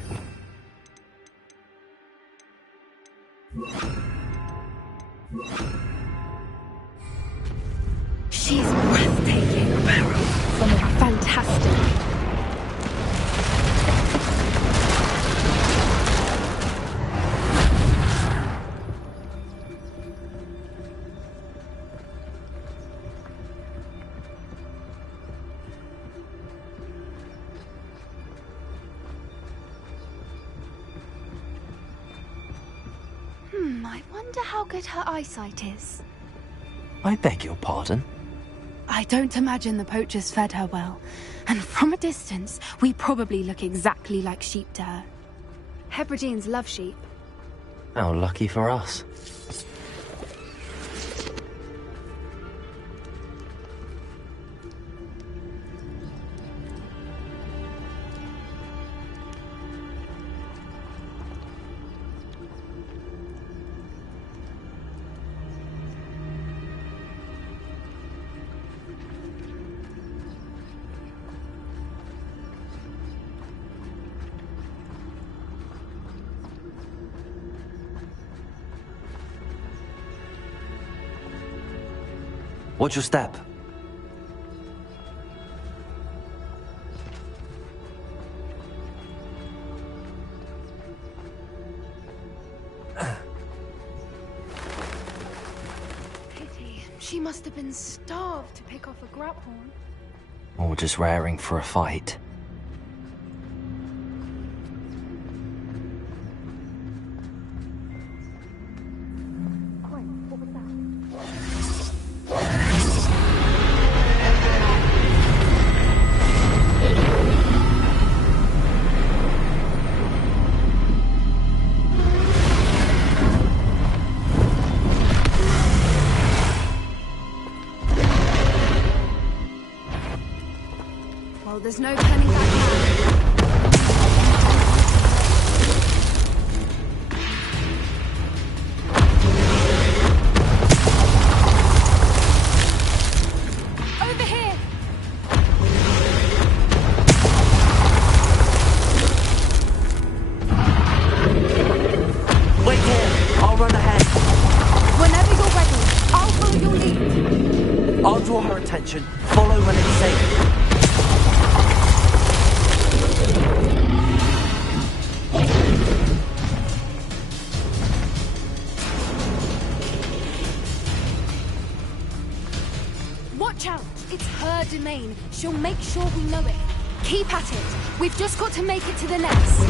She's breathtaking. Fantastic. wonder how good her eyesight is. I beg your pardon? I don't imagine the poachers fed her well. And from a distance, we probably look exactly like sheep to her. Hebrideans love sheep. How lucky for us. Watch your step. Pity. She must have been starved to pick off a grapehorn. Or just raring for a fight. Well, there's no turning back now. Over here! Wait here! I'll run ahead. Whenever you're ready, I'll follow your lead. I'll draw her attention. Follow when it's safe. Watch out! It's her domain. She'll make sure we know it. Keep at it. We've just got to make it to the nest.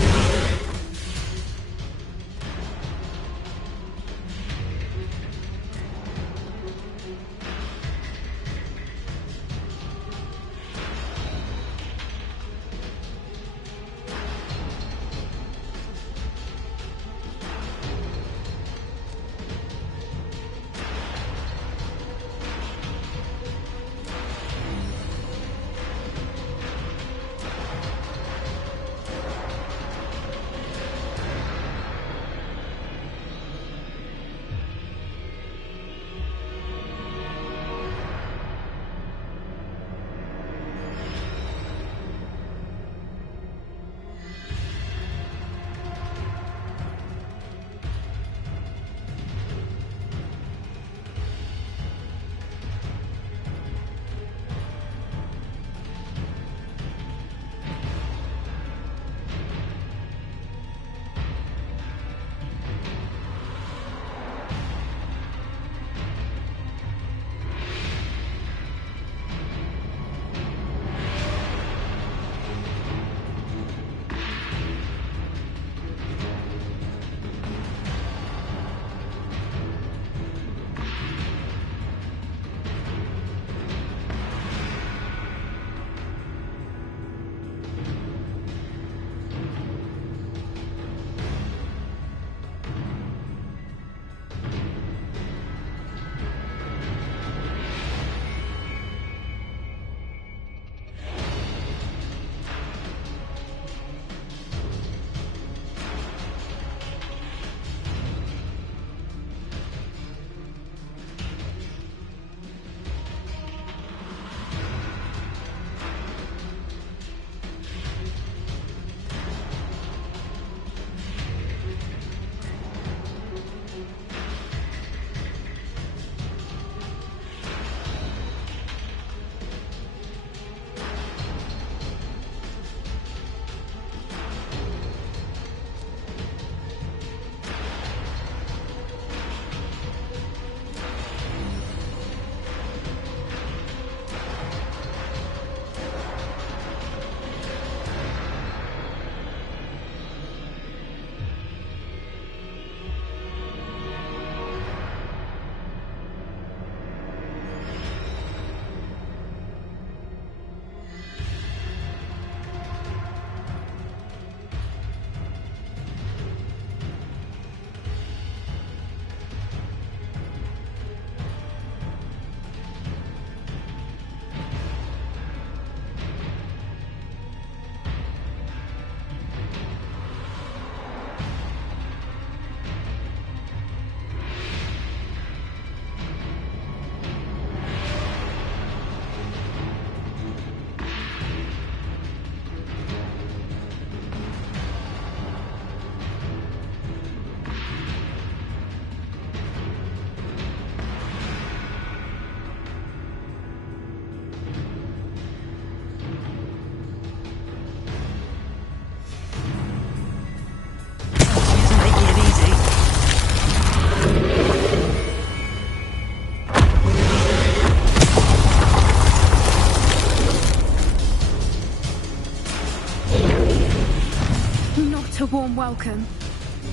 warm welcome.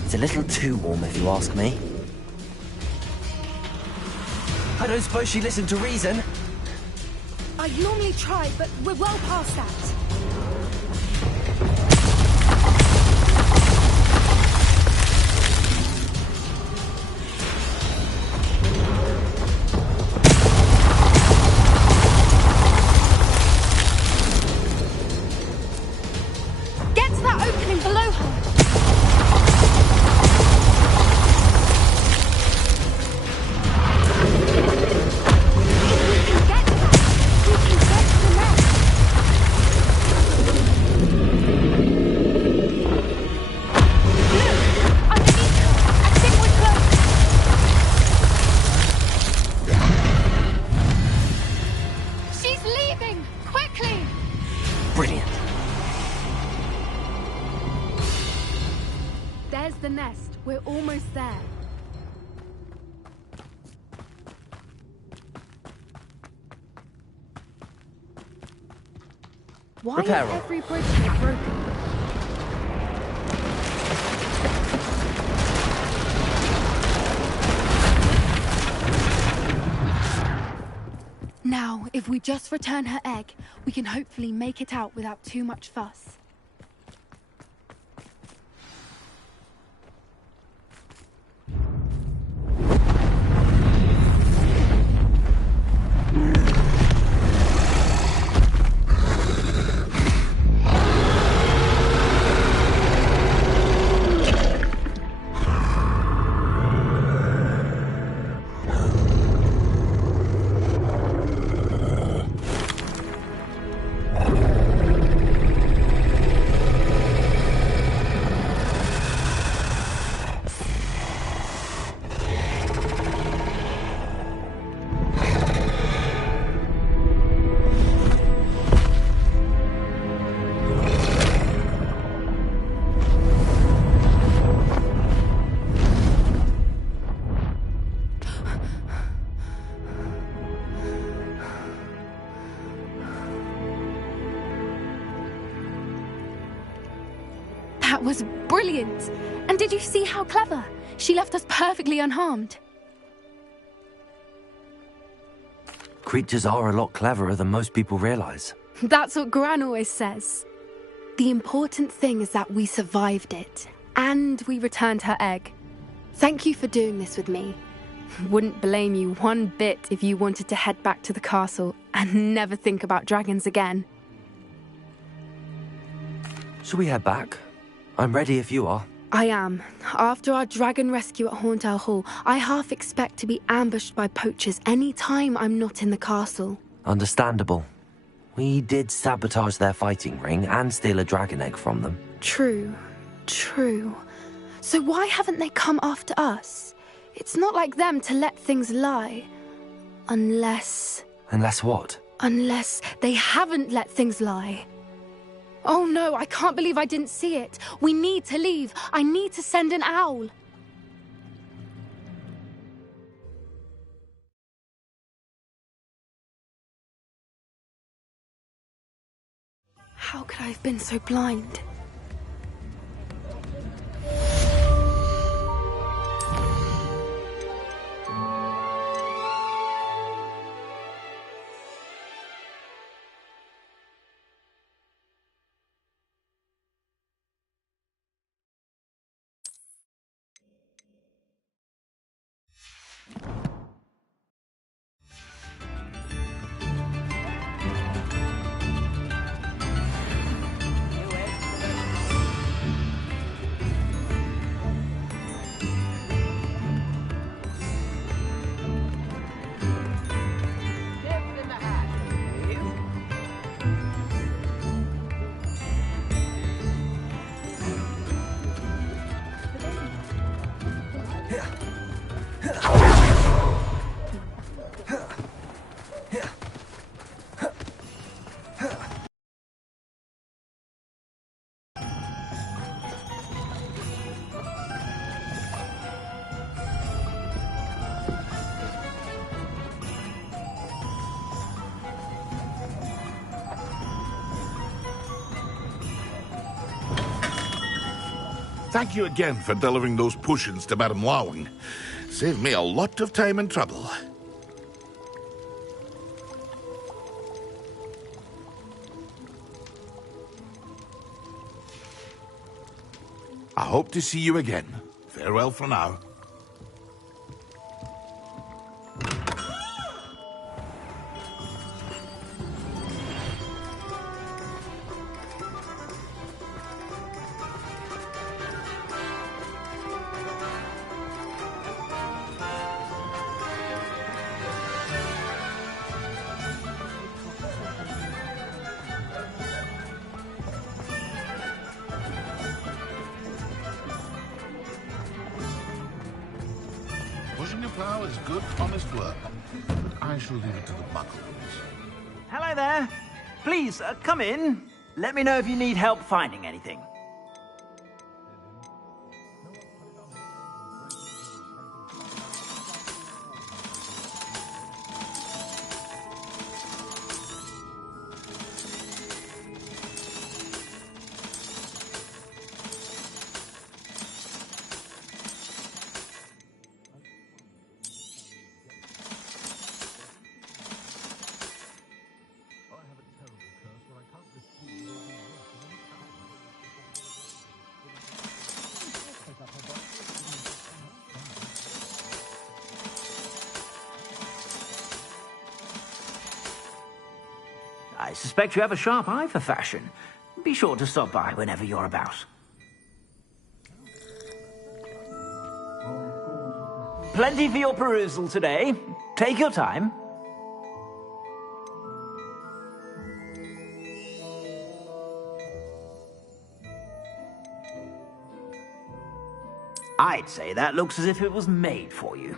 It's a little too warm, if you ask me. I don't suppose she listened to reason. I'd normally try, but we're well past that. Get to that opening below her! The nest. We're almost there. Why is every bridge here broken? Now, if we just return her egg, we can hopefully make it out without too much fuss. That was brilliant! And did you see how clever? She left us perfectly unharmed. Creatures are a lot cleverer than most people realize. That's what Gran always says. The important thing is that we survived it, and we returned her egg. Thank you for doing this with me. Wouldn't blame you one bit if you wanted to head back to the castle and never think about dragons again. Shall we head back? I'm ready if you are. I am. After our dragon rescue at Horndale Hall, I half expect to be ambushed by poachers any time I'm not in the castle. Understandable. We did sabotage their fighting ring and steal a dragon egg from them. True. So why haven't they come after us? It's not like them to let things lie. Unless... Unless what? Unless they haven't let things lie. Oh no, I can't believe I didn't see it. We need to leave. I need to send an owl. How could I have been so blind? Thank you again for delivering those potions to Madame Wowing. Saved me a lot of time and trouble. I hope to see you again. Farewell for now. Pushing a plough is good, honest work, but I shall leave it to the buckles. Hello there. Please, come in. Let me know if you need help finding anything. I suspect you have a sharp eye for fashion. Be sure to stop by whenever you're about. Plenty for your perusal today. Take your time. I'd say that looks as if it was made for you.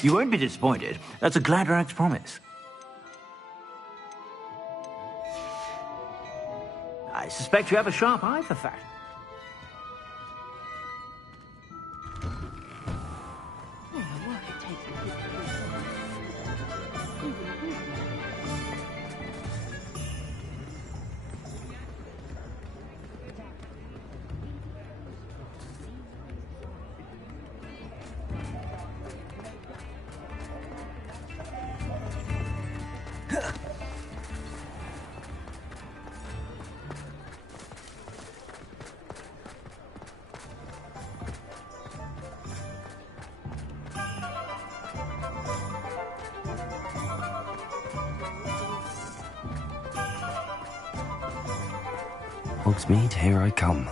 You won't be disappointed. That's a Gladrax promise. I suspect you have a sharp eye for fashion. Hogsmeade, here I come.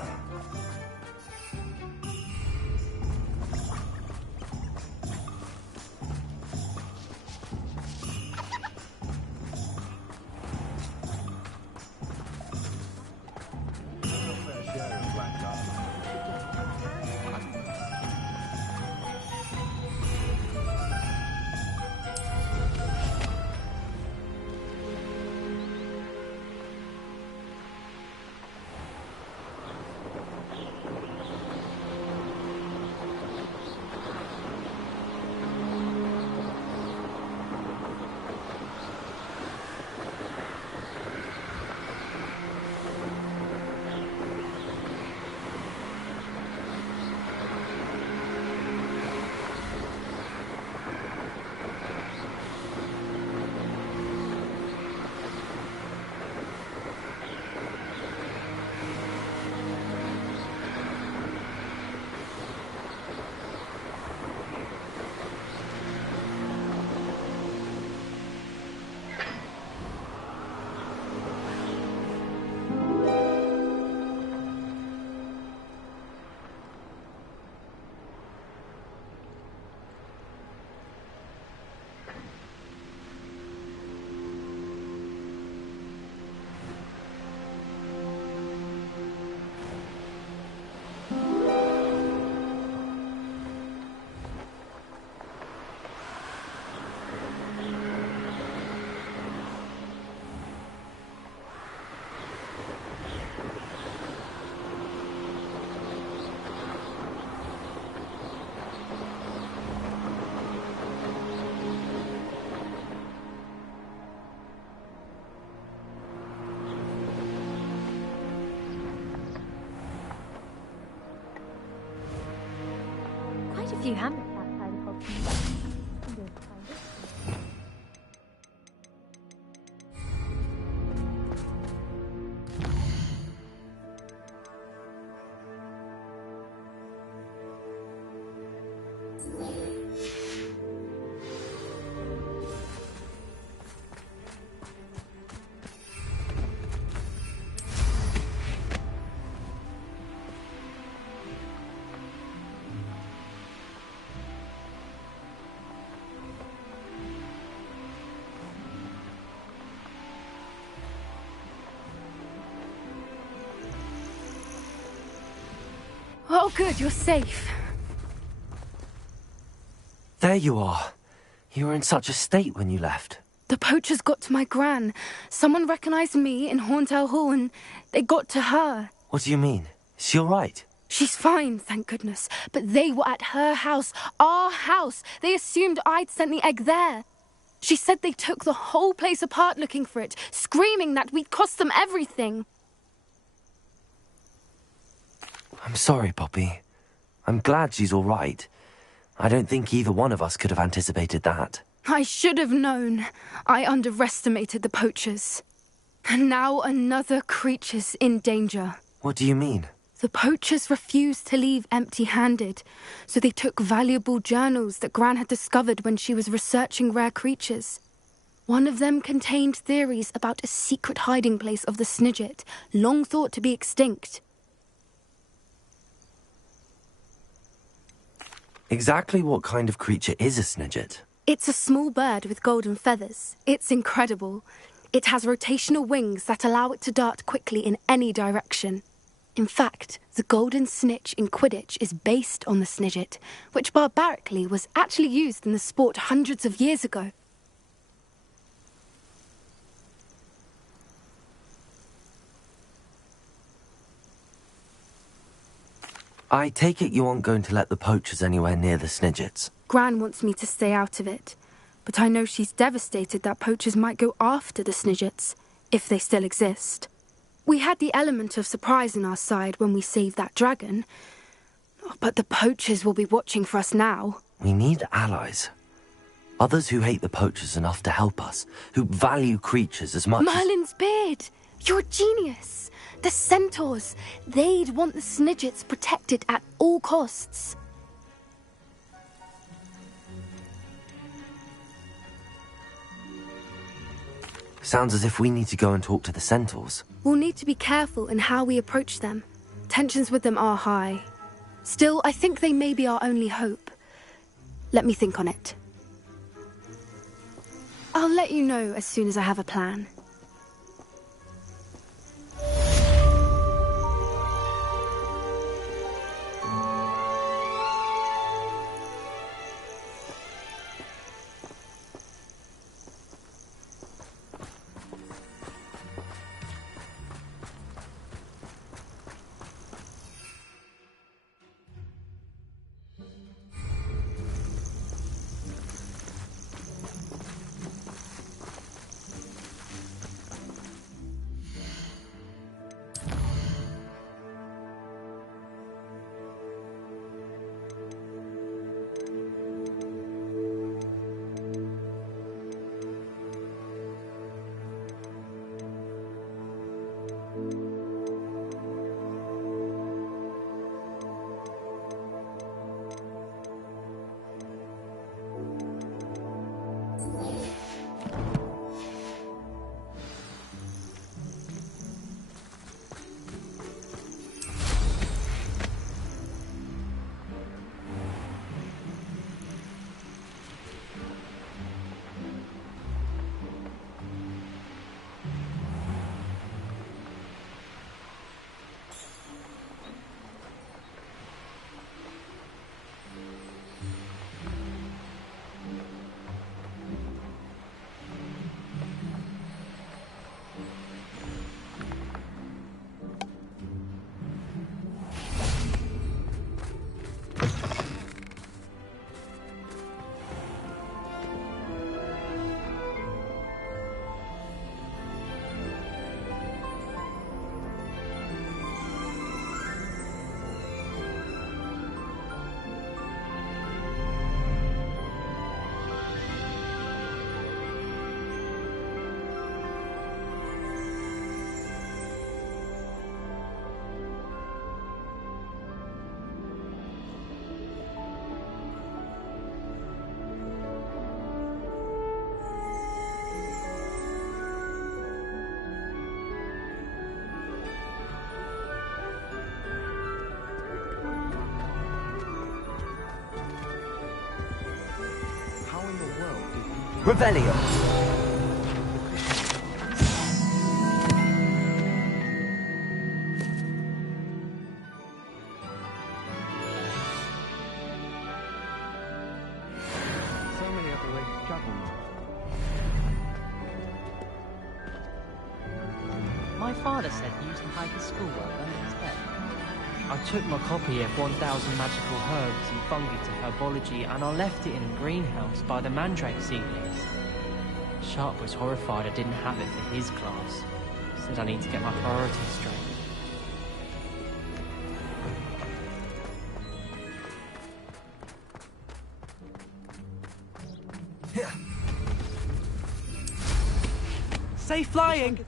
few hamlets outside of Hogsmeade. Oh, good, you're safe. There you are. You were in such a state when you left. The poachers got to my gran. Someone recognized me in Horndale Hall and they got to her. What do you mean? Is she all right? She's fine, thank goodness. But they were at her house, our house. They assumed I'd sent the egg there. She said they took the whole place apart looking for it, screaming that we'd cost them everything. I'm sorry, Poppy. I'm glad she's all right. I don't think either one of us could have anticipated that. I should have known. I underestimated the poachers. And now another creature's in danger. What do you mean? The poachers refused to leave empty-handed, so they took valuable journals that Gran had discovered when she was researching rare creatures. One of them contained theories about a secret hiding place of the Snidget, long thought to be extinct. Exactly what kind of creature is a Snidget? It's a small bird with golden feathers. It's incredible. It has rotational wings that allow it to dart quickly in any direction. In fact, the golden snitch in Quidditch is based on the Snidget, which barbarically was actually used in the sport hundreds of years ago. I take it you aren't going to let the poachers anywhere near the Snidgets. Gran wants me to stay out of it, but I know she's devastated that poachers might go after the Snidgets, if they still exist. We had the element of surprise on our side when we saved that dragon, but the poachers will be watching for us now. We need allies. Others who hate the poachers enough to help us, who value creatures as much Merlin's beard! You're a genius! The centaurs! They'd want the Snidgets protected at all costs. Sounds as if we need to go and talk to the centaurs. We'll need to be careful in how we approach them. Tensions with them are high. Still, I think they may be our only hope. Let me think on it. I'll let you know as soon as I have a plan. Revelio. So many other ways to travel now. My father said he used to hide his schoolwork under his bed. I took my copy of 1000 Magical Herbs and Fungi to Herbology and I left it in a greenhouse by the mandrake seedlings. Sharp was horrified I didn't have it for his class. Said I need to get my priorities straight. Safe flying!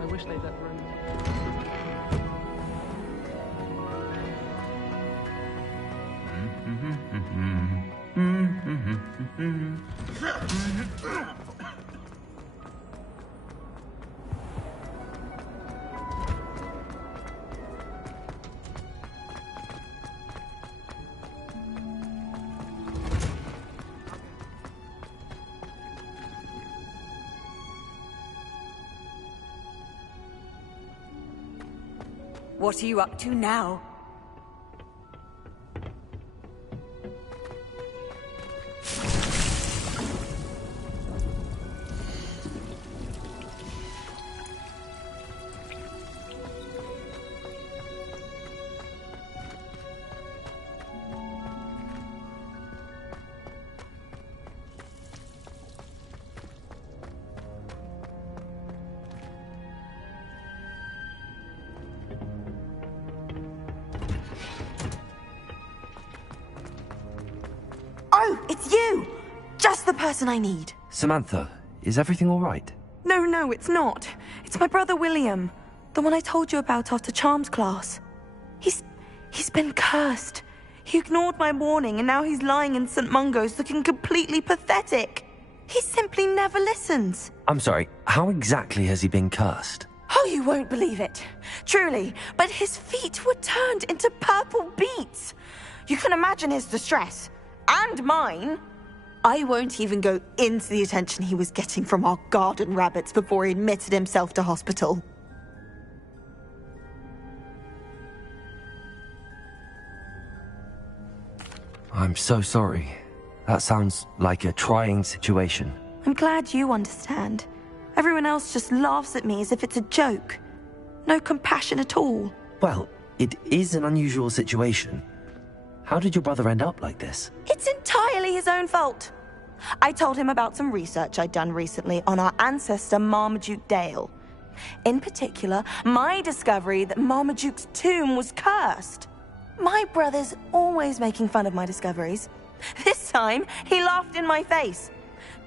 I wish they'd let run. What are you up to now? Oh, it's you! Just the person I need. Samantha, is everything all right? No, it's not. It's my brother William. The one I told you about after Charms class. He's been cursed. He ignored my warning and now he's lying in St. Mungo's looking completely pathetic. He simply never listens. I'm sorry, how exactly has he been cursed? Oh, you won't believe it. Truly, but his feet were turned into purple beets. You can imagine his distress. And mine. I won't even go into the attention he was getting from our garden rabbits before he admitted himself to hospital. I'm so sorry. That sounds like a trying situation. I'm glad you understand. Everyone else just laughs at me as if it's a joke. No compassion at all. Well, it is an unusual situation. How did your brother end up like this? It's entirely his own fault. I told him about some research I'd done recently on our ancestor Marmaduke Dale. In particular, my discovery that Marmaduke's tomb was cursed. My brother's always making fun of my discoveries. This time, he laughed in my face.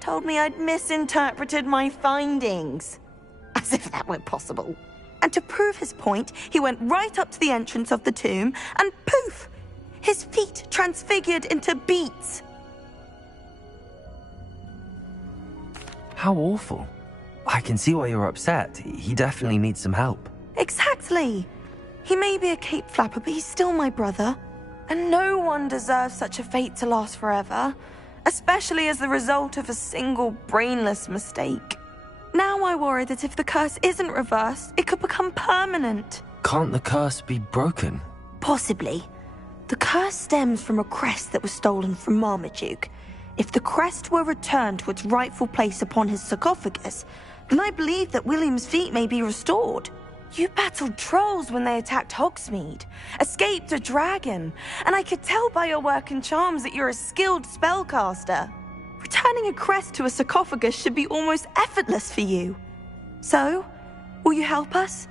Told me I'd misinterpreted my findings. As if that were possible. And to prove his point, he went right up to the entrance of the tomb and poof! His feet transfigured into beets. How awful. I can see why you're upset. He definitely needs some help. Exactly. He may be a cape flapper, but he's still my brother. And no one deserves such a fate to last forever, especially as the result of a single brainless mistake. Now I worry that if the curse isn't reversed, it could become permanent. Can't the curse be broken? Possibly. The curse stems from a crest that was stolen from Marmaduke. If the crest were returned to its rightful place upon his sarcophagus, then I believe that William's feet may be restored. You battled trolls when they attacked Hogsmeade, escaped a dragon, and I could tell by your work in charms that you're a skilled spellcaster. Returning a crest to a sarcophagus should be almost effortless for you. So, will you help us?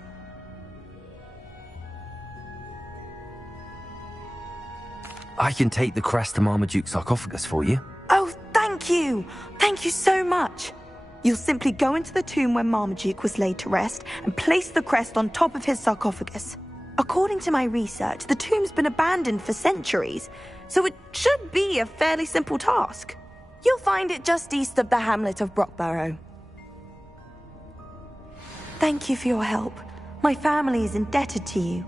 I can take the crest to Marmaduke's sarcophagus for you. Oh, thank you! Thank you so much! You'll simply go into the tomb where Marmaduke was laid to rest and place the crest on top of his sarcophagus. According to my research, the tomb's been abandoned for centuries, so it should be a fairly simple task. You'll find it just east of the hamlet of Brockborough. Thank you for your help. My family is indebted to you.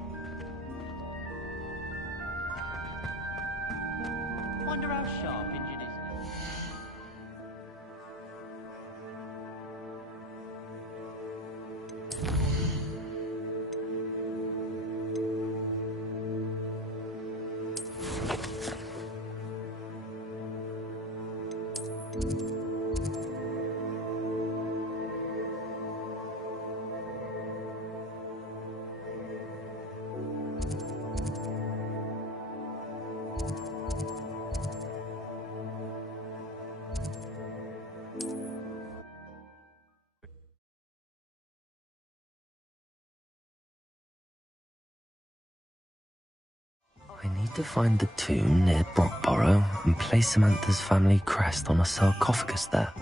Wonder how sharp Injun is. I need to find the tomb near Brockborough and place Samantha's family crest on a sarcophagus there.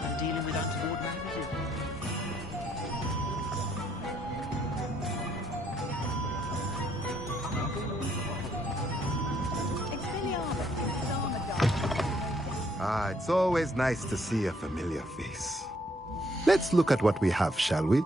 When dealing with untoward matters. Ah, it's always nice to see a familiar face. Let's look at what we have, shall we?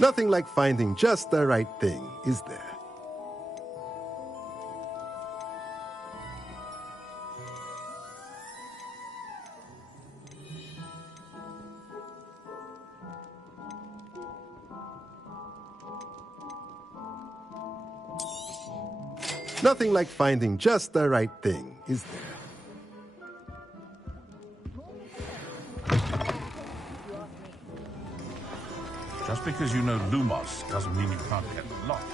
Nothing like finding just the right thing, is there? Nothing like finding just the right thing, is there? Just because you know Lumos doesn't mean you can't get lost.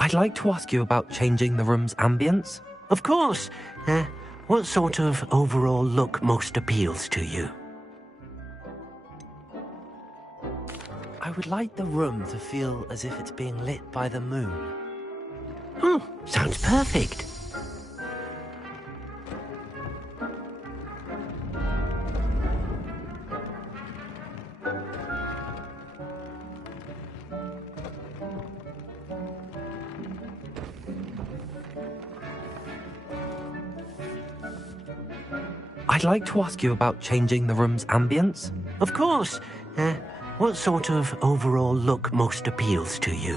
I'd like to ask you about changing the room's ambience. Of course. What sort of overall look most appeals to you? I would like the room to feel as if it's being lit by the moon. Oh, sounds perfect. I'd like to ask you about changing the room's ambience. Of course. What sort of overall look most appeals to you?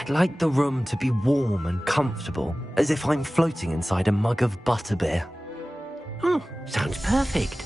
I'd like the room to be warm and comfortable, as if I'm floating inside a mug of butterbeer. Oh, sounds perfect.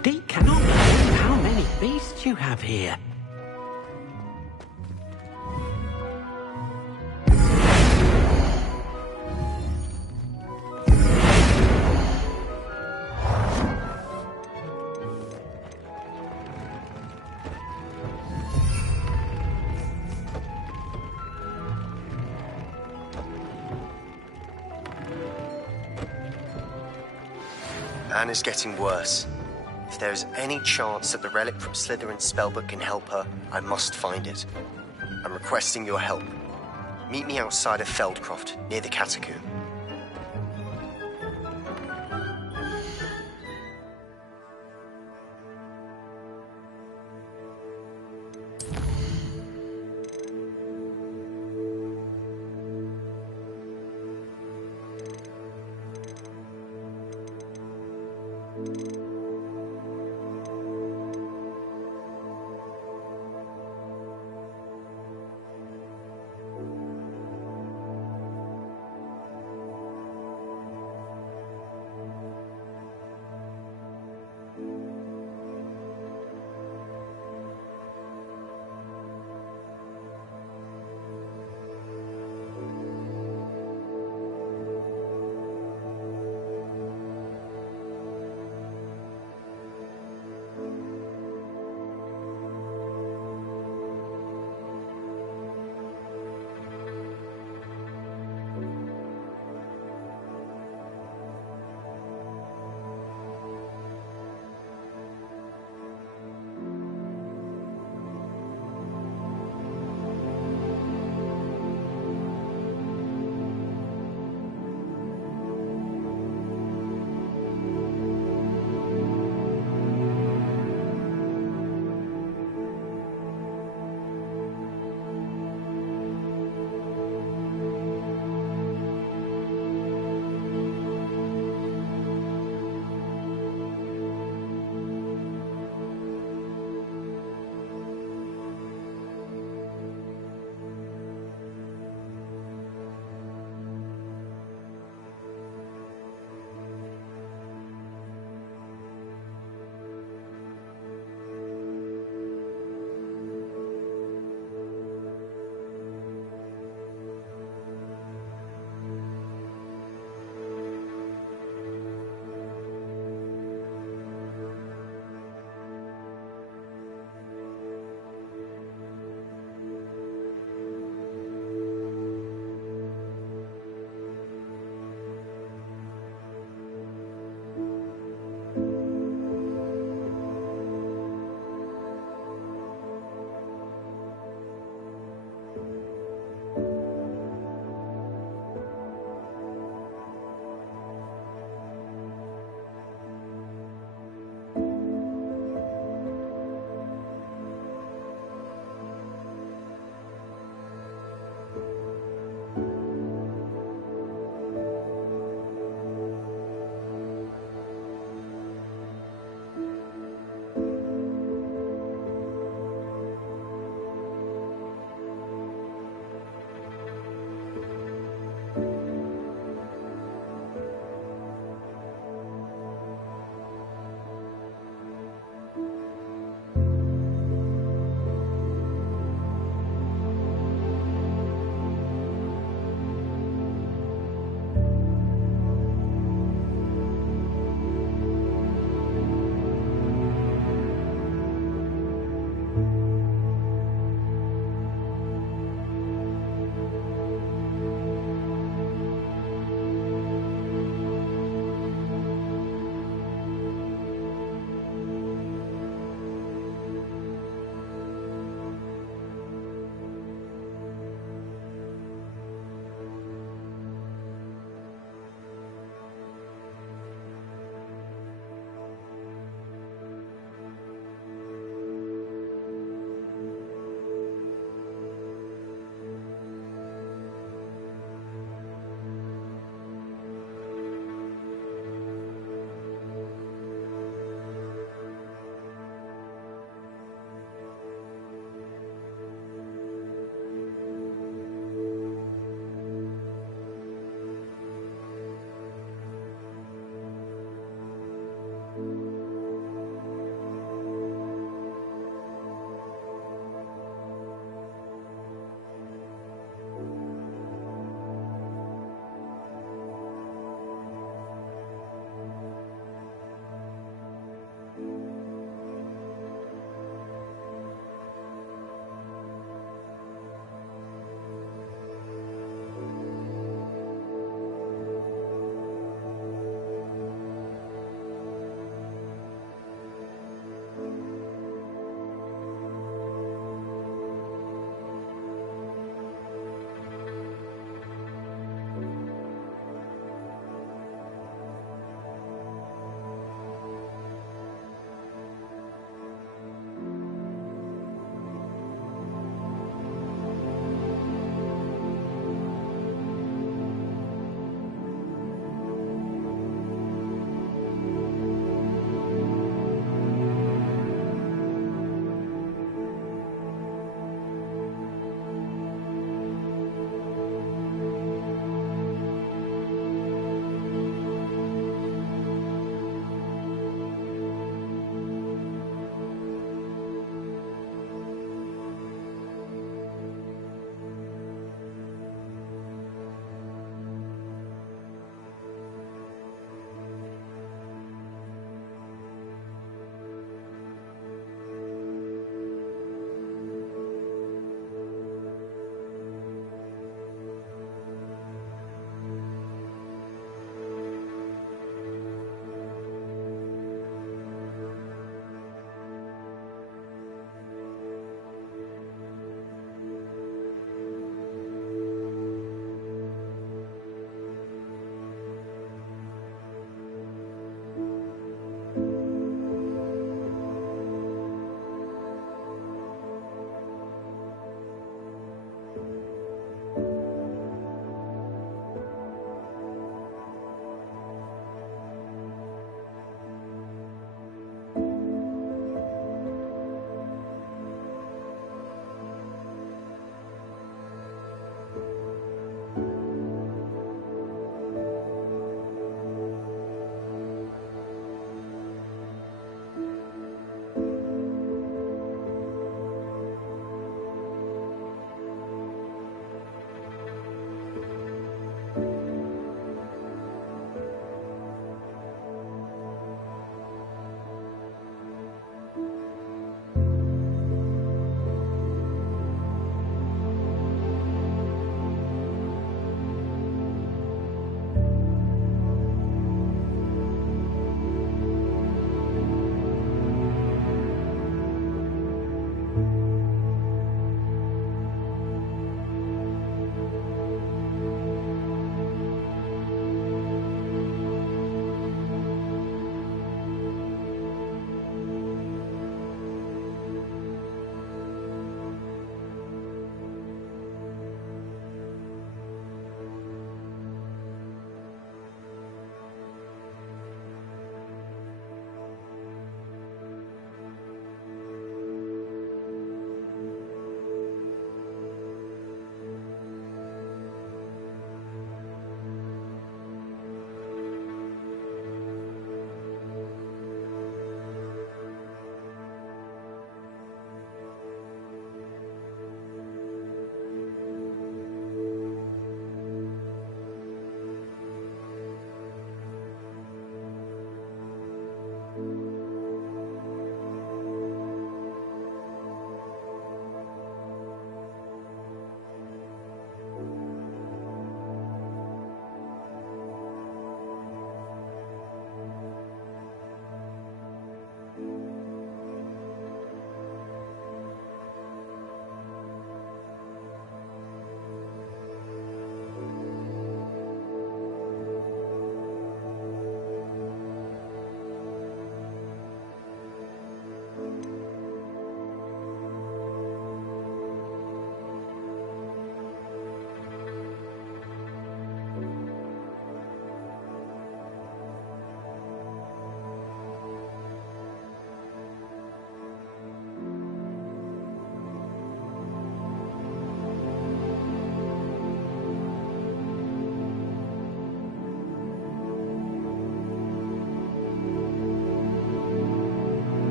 Dee cannot believe how many beasts you have here. Anne is getting worse. If there is any chance that the relic from Slytherin's spellbook can help her, I must find it. I'm requesting your help. Meet me outside of Feldcroft, near the Catacomb.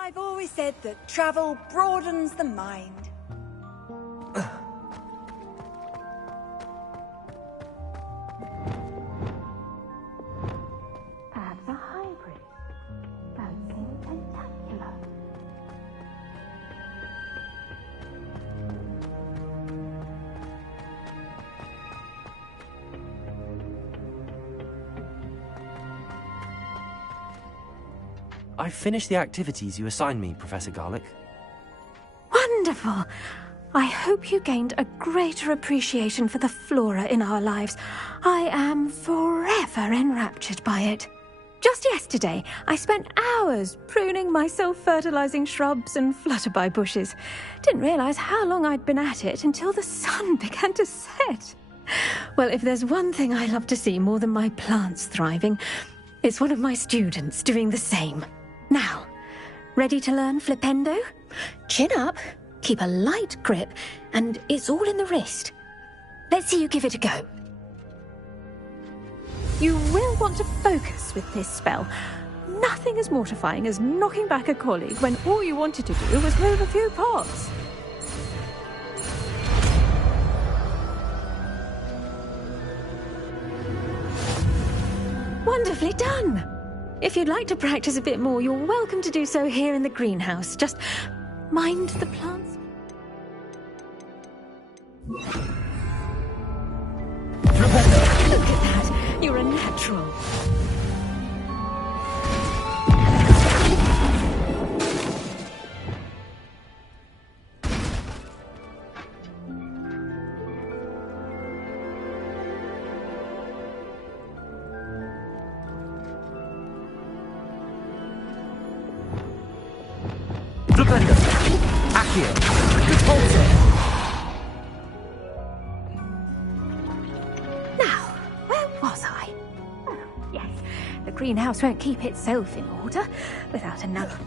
I've always said that travel broadens the mind. Perhaps a hybrid. Bouncing tentacular. I've finished the activities you assigned me, Professor Garlick. Wonderful! I hope you gained a greater appreciation for the flora in our lives. I am forever enraptured by it. Just yesterday, I spent hours pruning my self-fertilizing shrubs and flutterby bushes. Didn't realize how long I'd been at it until the sun began to set. Well, if there's one thing I love to see more than my plants thriving, it's one of my students doing the same. Now, ready to learn Flipendo? Chin up, keep a light grip, and it's all in the wrist. Let's see you give it a go. You will want to focus with this spell. Nothing as mortifying as knocking back a colleague when all you wanted to do was move a few pots. Wonderfully done! If you'd like to practice a bit more, you're welcome to do so here in the greenhouse. Just mind the plants. Look at that! You're a natural. Now, where was I? Oh, yes, the greenhouse won't keep itself in order without another.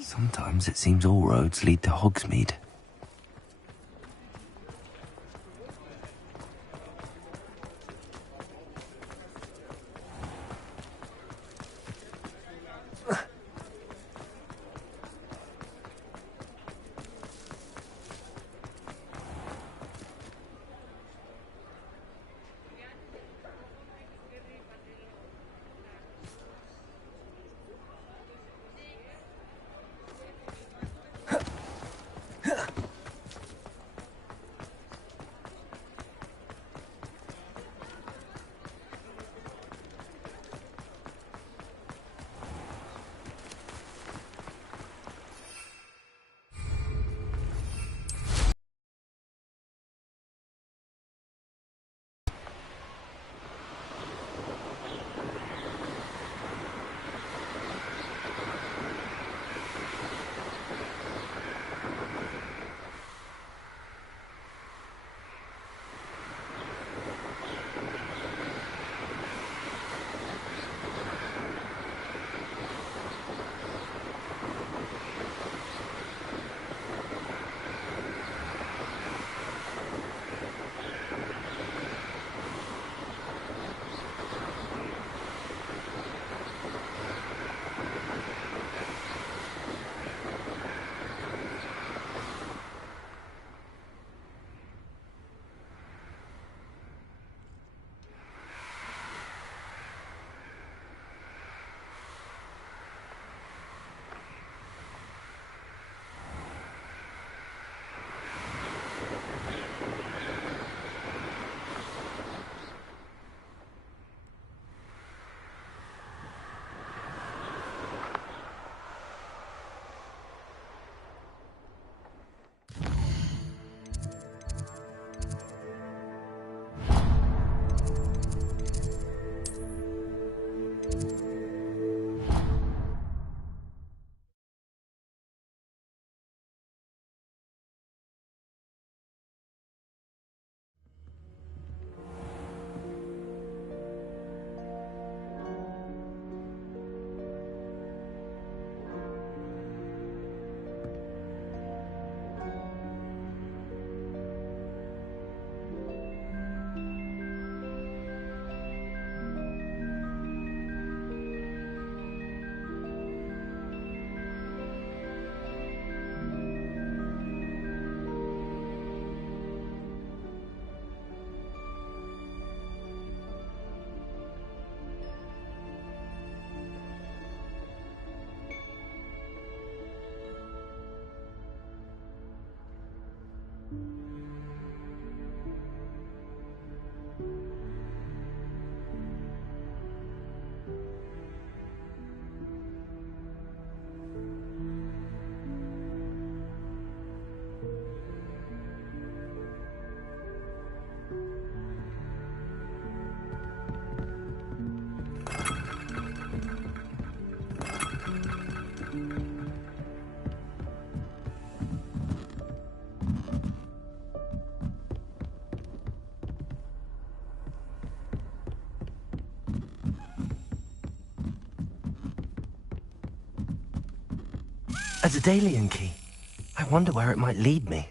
Sometimes it seems all roads lead to Hogsmeade. A Daedalian key. I wonder where it might lead me.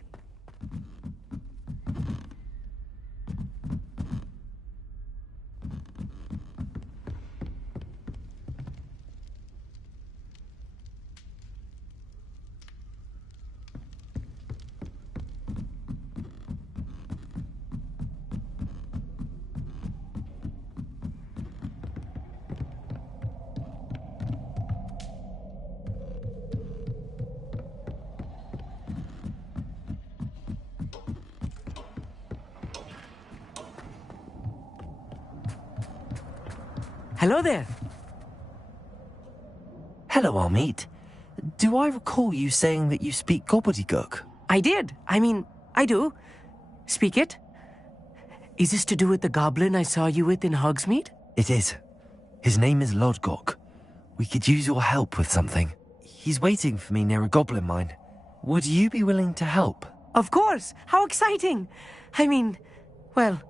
Hello there. Hello, Amit. Do I recall you saying that you speak gobbledygook? I did. I do. Speak it. Is this to do with the goblin I saw you with in Hogsmeade? It is. His name is Lodgok. We could use your help with something. He's waiting for me near a goblin mine. Would you be willing to help? Of course. How exciting. Well,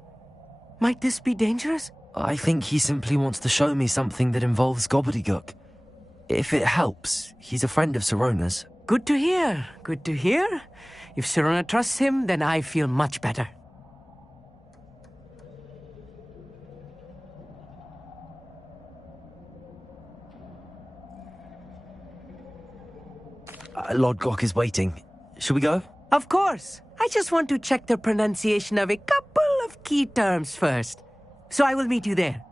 might this be dangerous? I think he simply wants to show me something that involves gobbledygook. If it helps, he's a friend of Sirona's. Good to hear. Good to hear. If Sirona trusts him, then I feel much better. Lodgok is waiting. Shall we go? Of course. I just want to check the pronunciation of a couple of key terms first. So I will meet you there.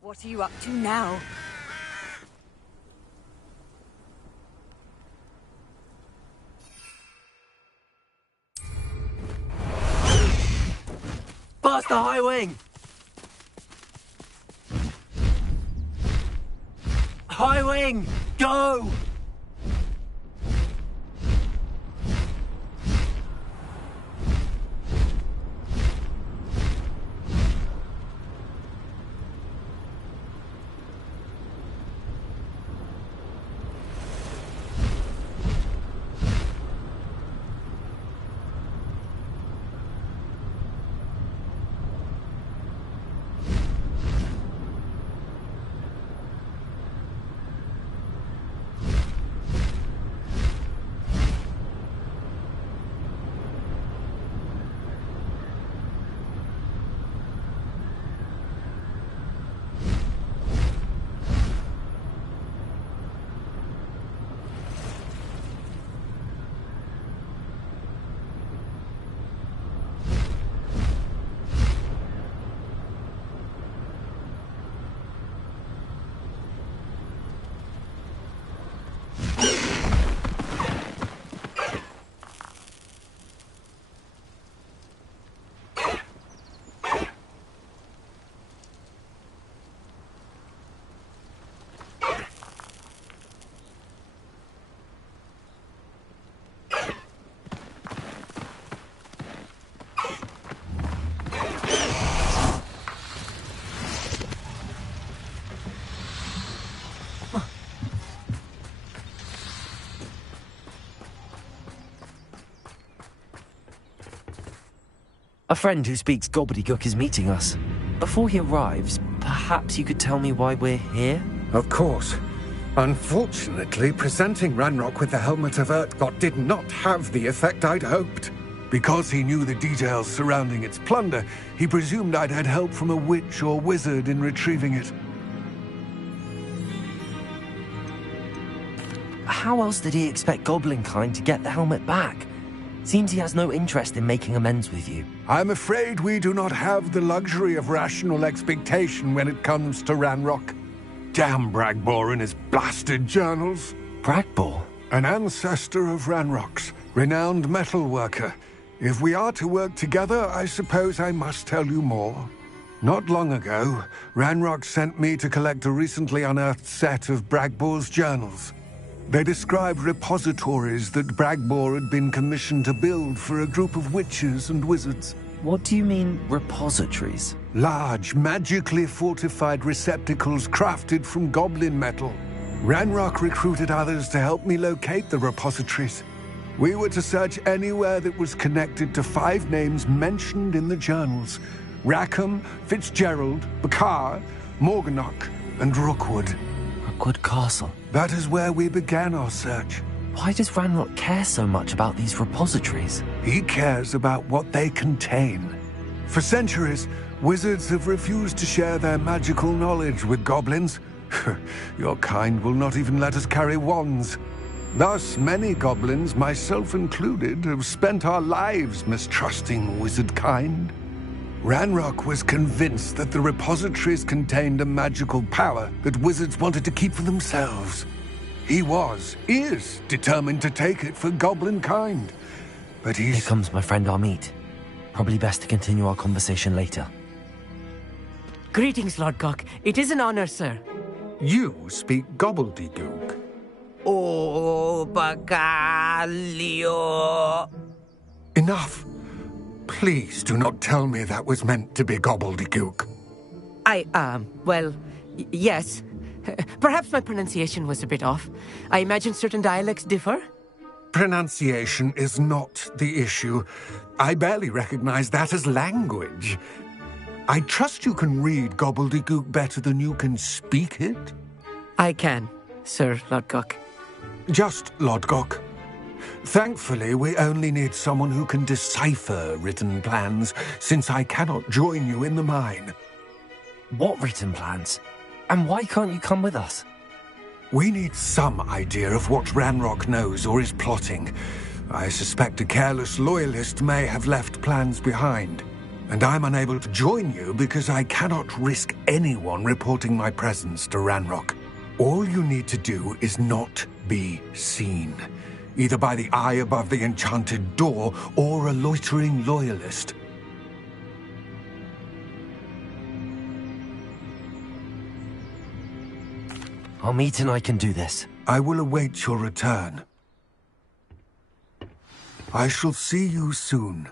What are you up to now? Past the high wing! High wing! Go! A friend who speaks gobbledygook is meeting us. Before he arrives, perhaps you could tell me why we're here? Of course. Unfortunately, presenting Ranrock with the Helmet of Urtkot did not have the effect I'd hoped. Because he knew the details surrounding its plunder, he presumed I'd had help from a witch or wizard in retrieving it. How else did he expect Goblinkind to get the helmet back? Seems he has no interest in making amends with you. I'm afraid we do not have the luxury of rational expectation when it comes to Ranrock. Damn Bragbor and his blasted journals. Bragbor? An ancestor of Ranrock's, renowned metalworker. If we are to work together, I suppose I must tell you more. Not long ago, Ranrock sent me to collect a recently unearthed set of Bragbor's journals. They described repositories that Bragbor had been commissioned to build for a group of witches and wizards. What do you mean, repositories? Large, magically fortified receptacles crafted from goblin metal. Ranrock recruited others to help me locate the repositories. We were to search anywhere that was connected to 5 names mentioned in the journals. Rackham, Fitzgerald, Bakar, Morganach, and Rookwood. Rookwood Castle? That is where we began our search. Why does Ranrock care so much about these repositories? He cares about what they contain. For centuries, wizards have refused to share their magical knowledge with goblins. Your kind will not even let us carry wands. Thus, many goblins, myself included, have spent our lives mistrusting wizard kind. Ranrock was convinced that the repositories contained a magical power that wizards wanted to keep for themselves. He is determined to take it for goblin kind. But Here comes my friend Amit. Probably best to continue our conversation later. Greetings, Lord Cock. It is an honor, sir. You speak gobbledygook. Oh, Bagalio. Enough. Please do not tell me that was meant to be gobbledygook. Yes. Perhaps my pronunciation was a bit off. I imagine certain dialects differ? Pronunciation is not the issue. I barely recognize that as language. I trust you can read gobbledygook better than you can speak it? I can, Sir Lodgok. Just Lodgok. Thankfully, we only need someone who can decipher written plans, since I cannot join you in the mine. What written plans? And why can't you come with us? We need some idea of what Ranrock knows or is plotting. I suspect a careless loyalist may have left plans behind. And I'm unable to join you because I cannot risk anyone reporting my presence to Ranrock. All you need to do is not be seen. Either by the eye above the enchanted door or a loitering loyalist. Amit and I can do this. I will await your return. I shall see you soon.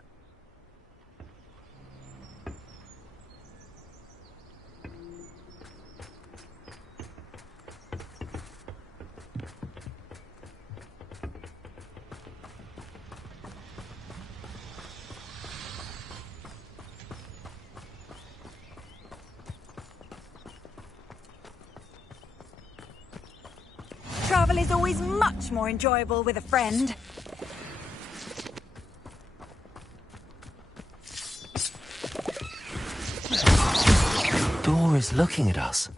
Travel is always much more enjoyable with a friend. The door is looking at us.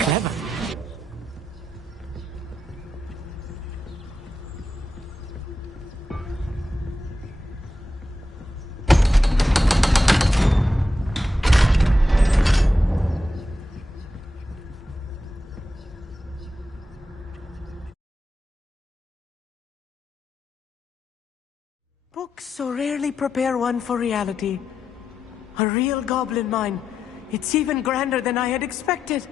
Clever. Books so rarely prepare one for reality. A real goblin mine. It's even grander than I had expected.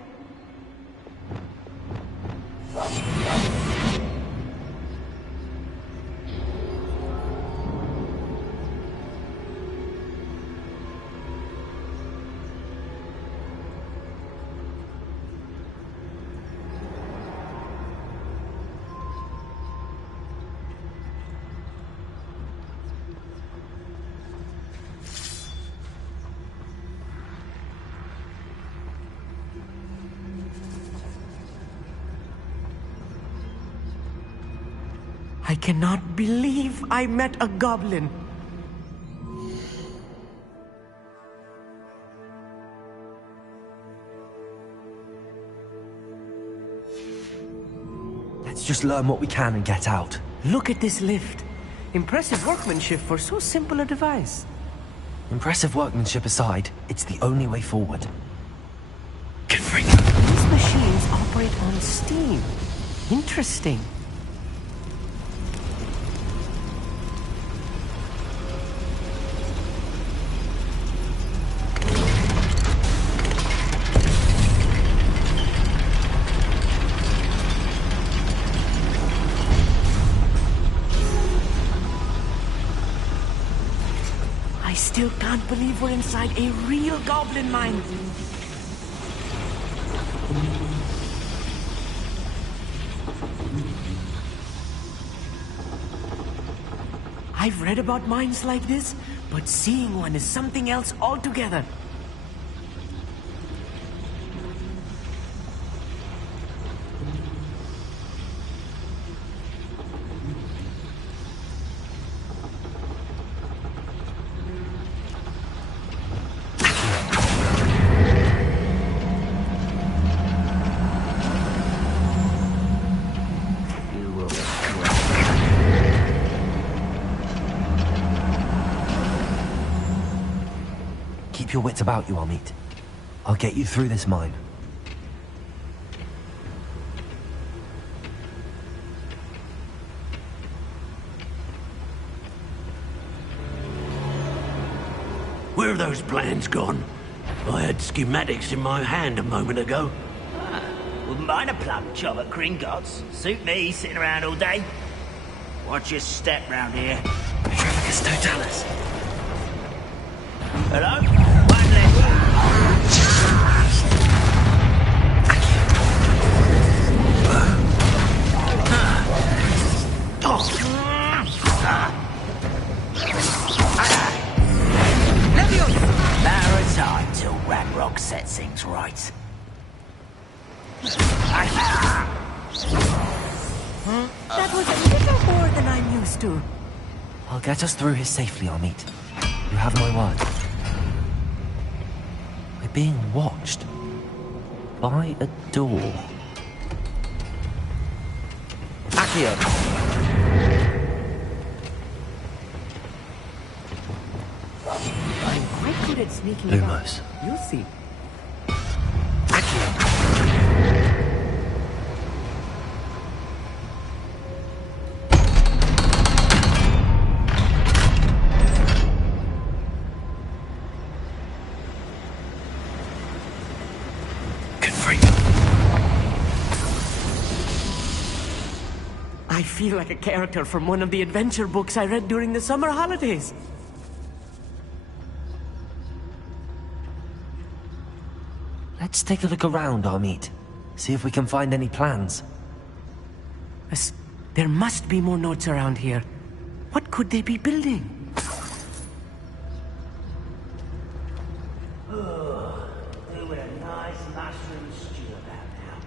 I cannot believe I met a goblin. Let's just learn what we can and get out. Look at this lift. Impressive workmanship for so simple a device. Impressive workmanship aside, it's the only way forward. These machines operate on steam. Interesting. I still can't believe we're inside a real goblin mine. I've read about mines like this, but seeing one is something else altogether. Keep your wits about you, Amit. I'll get you through this mine. Where have those plans gone? I had schematics in my hand a moment ago. Wouldn't mind a plum job at Gringotts. Suit me, sitting around all day. Watch your step round here. Petrificus totalis. Hello? One Matter of time till Ranrock sets things right. That was a little more than I'm used to. I'll get us through here safely, Amit. You have my word. We're being watched. By a door. Accio! I'm quite good at sneaking Lumos. about. You'll see. I feel like a character from one of the adventure books I read during the summer holidays. Let's take a look around, Amit. See if we can find any plans. There must be more notes around here. What could they be building? Doing a nice mushroom stew about now.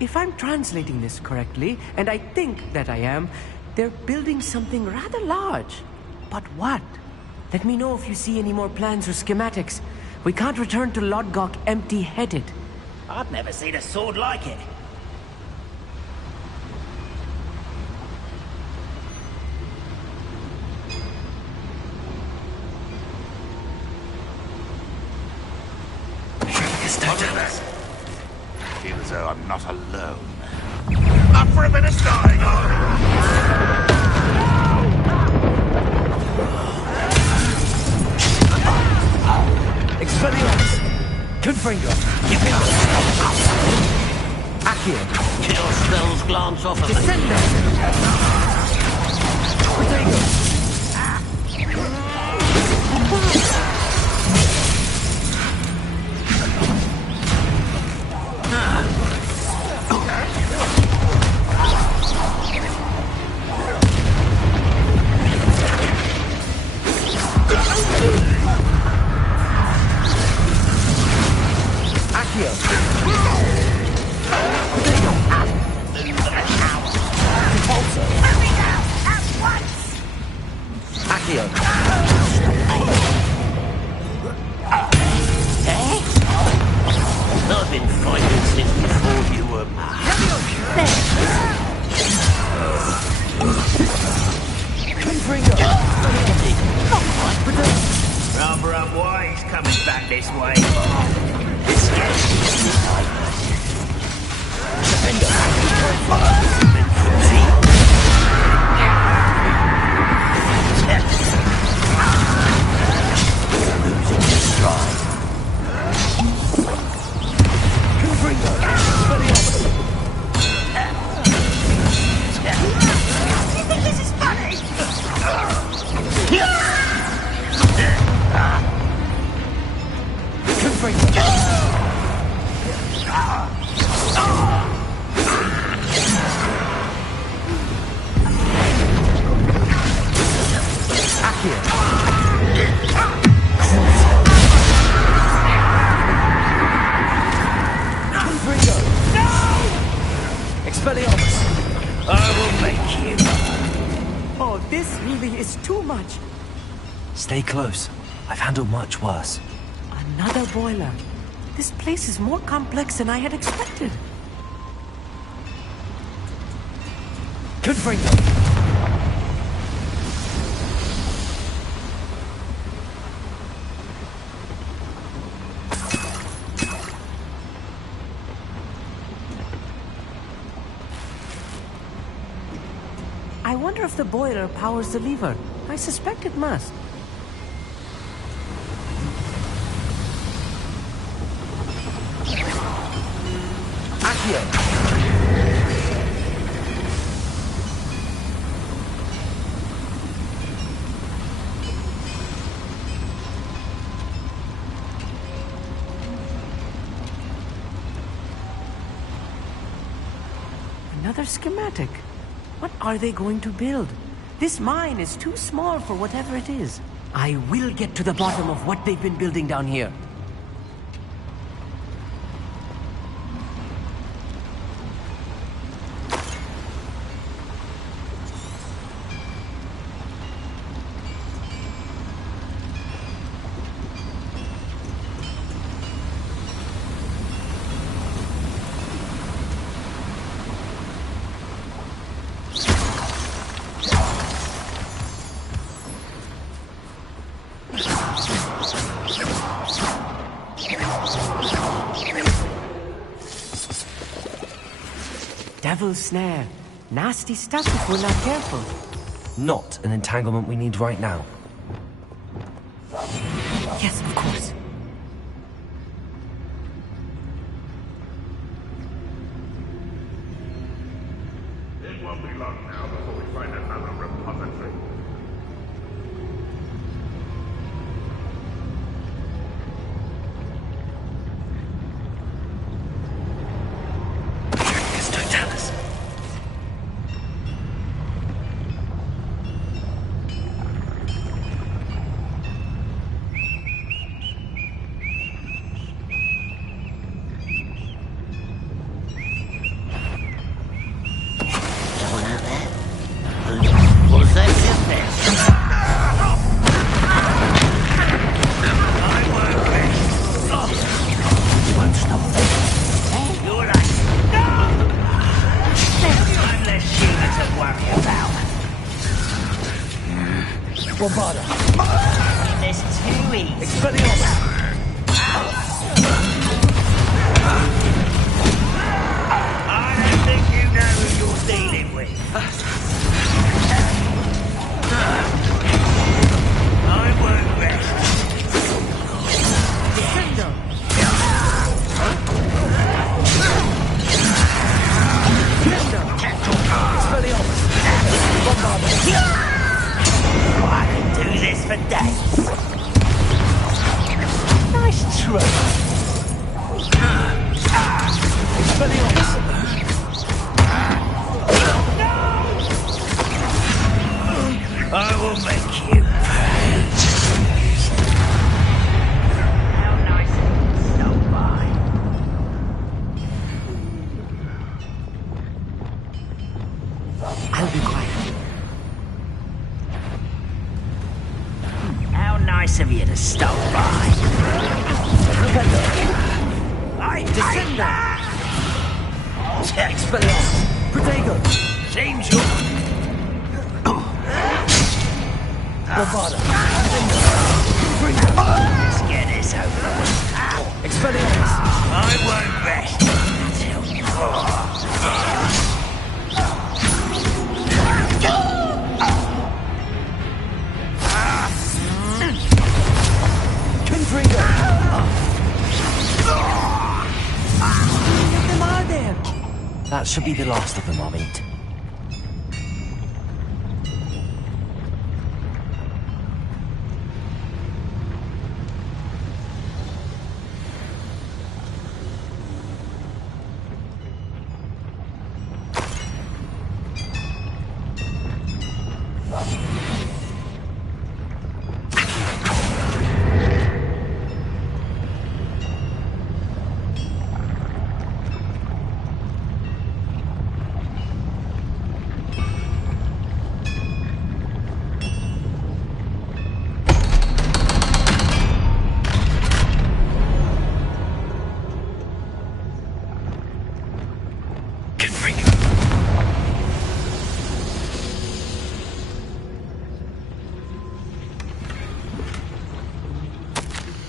If I'm translating this correctly, and I think that I am, they're building something rather large. But what? Let me know if you see any more plans or schematics. We can't return to Lodgok empty-headed. I've never seen a sword like it. I feel as though I'm not alone. Up for a bit of starting! Expelliarmus! Confringo! Accio! Kill spells glance off of me. Descendo! Protego! I've been fighting since before you were mad. Rather unwise coming back this way. Losing your stride. You think this is funny? Expelliarmus! I will make you. Oh, this really is too much. Stay close. I've handled much worse. Another boiler. This place is more complex than I had expected. Confringo! I wonder if the boiler powers the lever. I suspect it must. Accio! Another schematic. What are they going to build? This mine is too small for whatever it is. I will get to the bottom of what they've been building down here. Devil's snare. Nasty stuff if we're not careful. Not an entanglement we need right now. Yes, of course. It won't be long now before we find another repository. worry about. Bombarda. This too easy. Expelliarmus. I don't think you know who you're dealing with. I won't rest. Defender. Expelliarmus. Bombarda. I can do this for days. Nice try. Expelliarmus. I will make you. How nice of you to stop by. I'll be quiet. How nice of you to stop by. I Descender. Expelliarmus. Protego. Seems you. Bombarda. Let's get this over with. Expelliarmus. I won't rest until Confringo. That should be the last of them, Amit.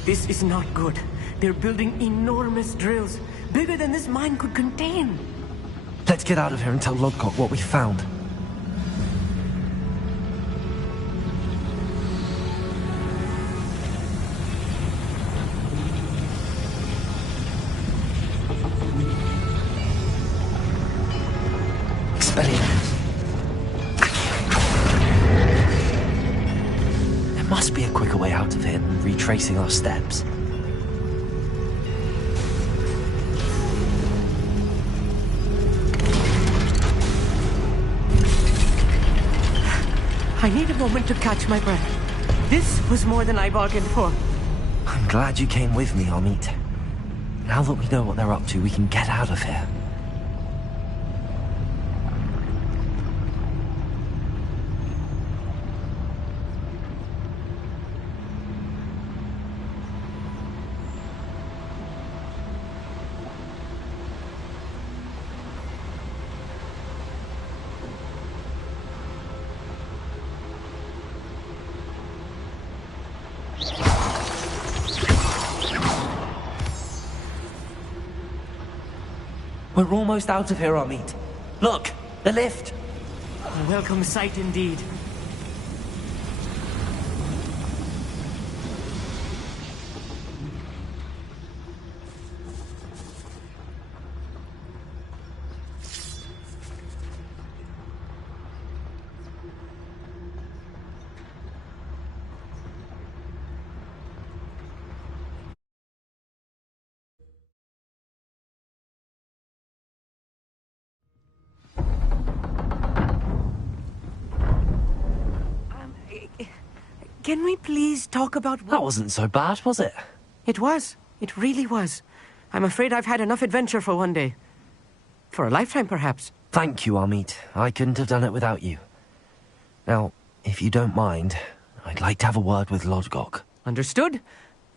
This is not good. They're building enormous drills, bigger than this mine could contain. Let's get out of here and tell Lodgok what we found. Expelliarmus. There must be a quicker way out of here than retracing our steps. I need a moment to catch my breath. This was more than I bargained for. I'm glad you came with me, Amit. Now that we know what they're up to, we can get out of here. We're almost out of here, Amit. Look, the lift. A welcome sight indeed. Can we please talk about what... That wasn't so bad, was it? It was. It really was. I'm afraid I've had enough adventure for one day. For a lifetime, perhaps. Thank you, Amit. I couldn't have done it without you. Now, if you don't mind, I'd like to have a word with Lodgok. Understood?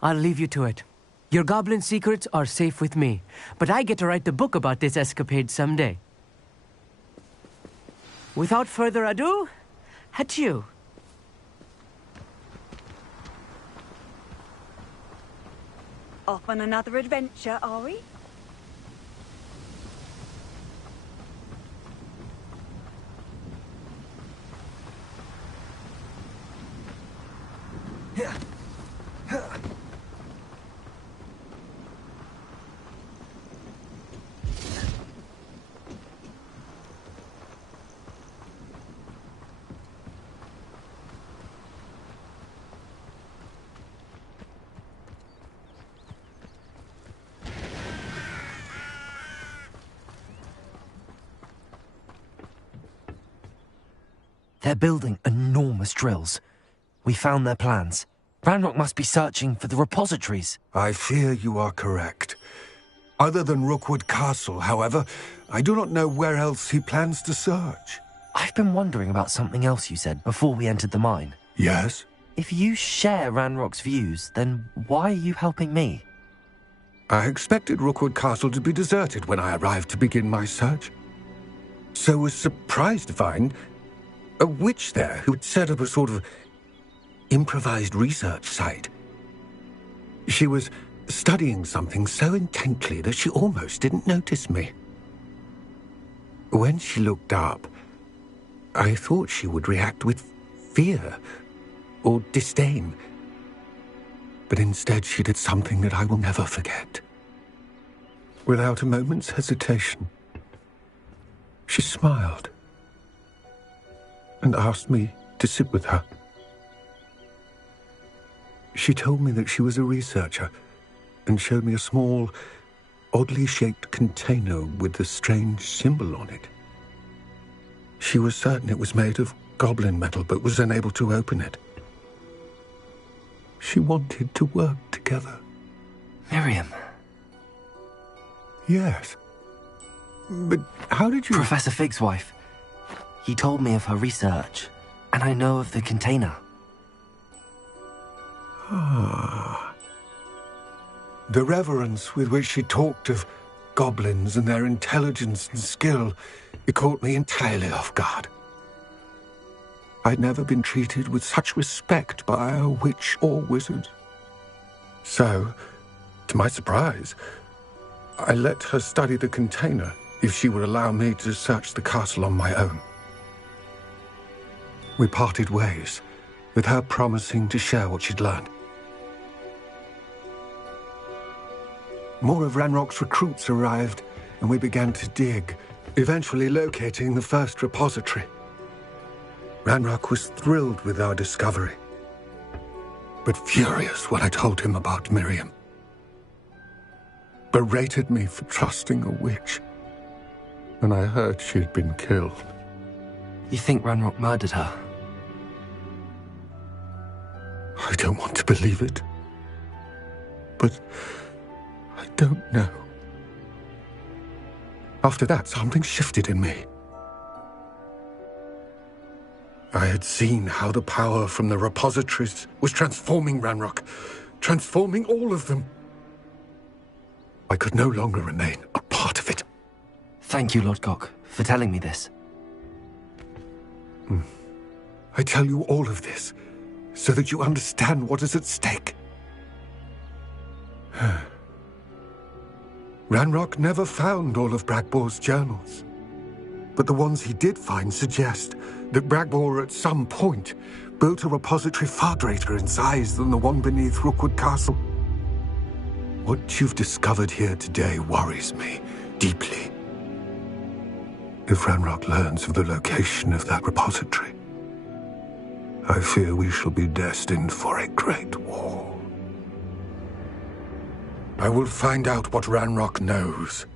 I'll leave you to it. Your goblin secrets are safe with me, but I get to write the book about this escapade someday. Without further ado, adieu. Off on another adventure, are we? They're building enormous drills. We found their plans. Ranrock must be searching for the repositories. I fear you are correct. Other than Rookwood Castle, however, I do not know where else he plans to search. I've been wondering about something else you said before we entered the mine. Yes? If you share Ranrock's views, then why are you helping me? I expected Rookwood Castle to be deserted when I arrived to begin my search. So was surprised to find a witch there who had set up a sort of improvised research site. She was studying something so intently that she almost didn't notice me. When she looked up, I thought she would react with fear or disdain. But instead she did something that I will never forget. Without a moment's hesitation, she smiled and asked me to sit with her. She told me that she was a researcher and showed me a small, oddly shaped container with a strange symbol on it. She was certain it was made of goblin metal, but was unable to open it. She wanted to work together. Miriam. Yes. But how did you... Professor Fig's wife. He told me of her research, and I know of the container. Ah. The reverence with which she talked of goblins and their intelligence and skill, it caught me entirely off guard. I'd never been treated with such respect by a witch or wizard. So, to my surprise, I let her study the container if she would allow me to search the castle on my own. We parted ways, with her promising to share what she'd learned. More of Ranrock's recruits arrived, and we began to dig, eventually locating the first repository. Ranrock was thrilled with our discovery, but furious when I told him about Miriam. Berated me for trusting a witch, and I heard she'd been killed. You think Ranrock murdered her? I don't want to believe it, but I don't know. After that, something shifted in me. I had seen how the power from the repositories was transforming Ranrock, transforming all of them. I could no longer remain a part of it. Thank you, Lord Gok, for telling me this. I tell you all of this so that you understand what is at stake. Ranrock never found all of Bragbor's journals, but the ones he did find suggest that Bragbor at some point built a repository far greater in size than the one beneath Rookwood Castle. What you've discovered here today worries me deeply. If Ranrock learns of the location of that repository, I fear we shall be destined for a great war. I will find out what Ranrock knows.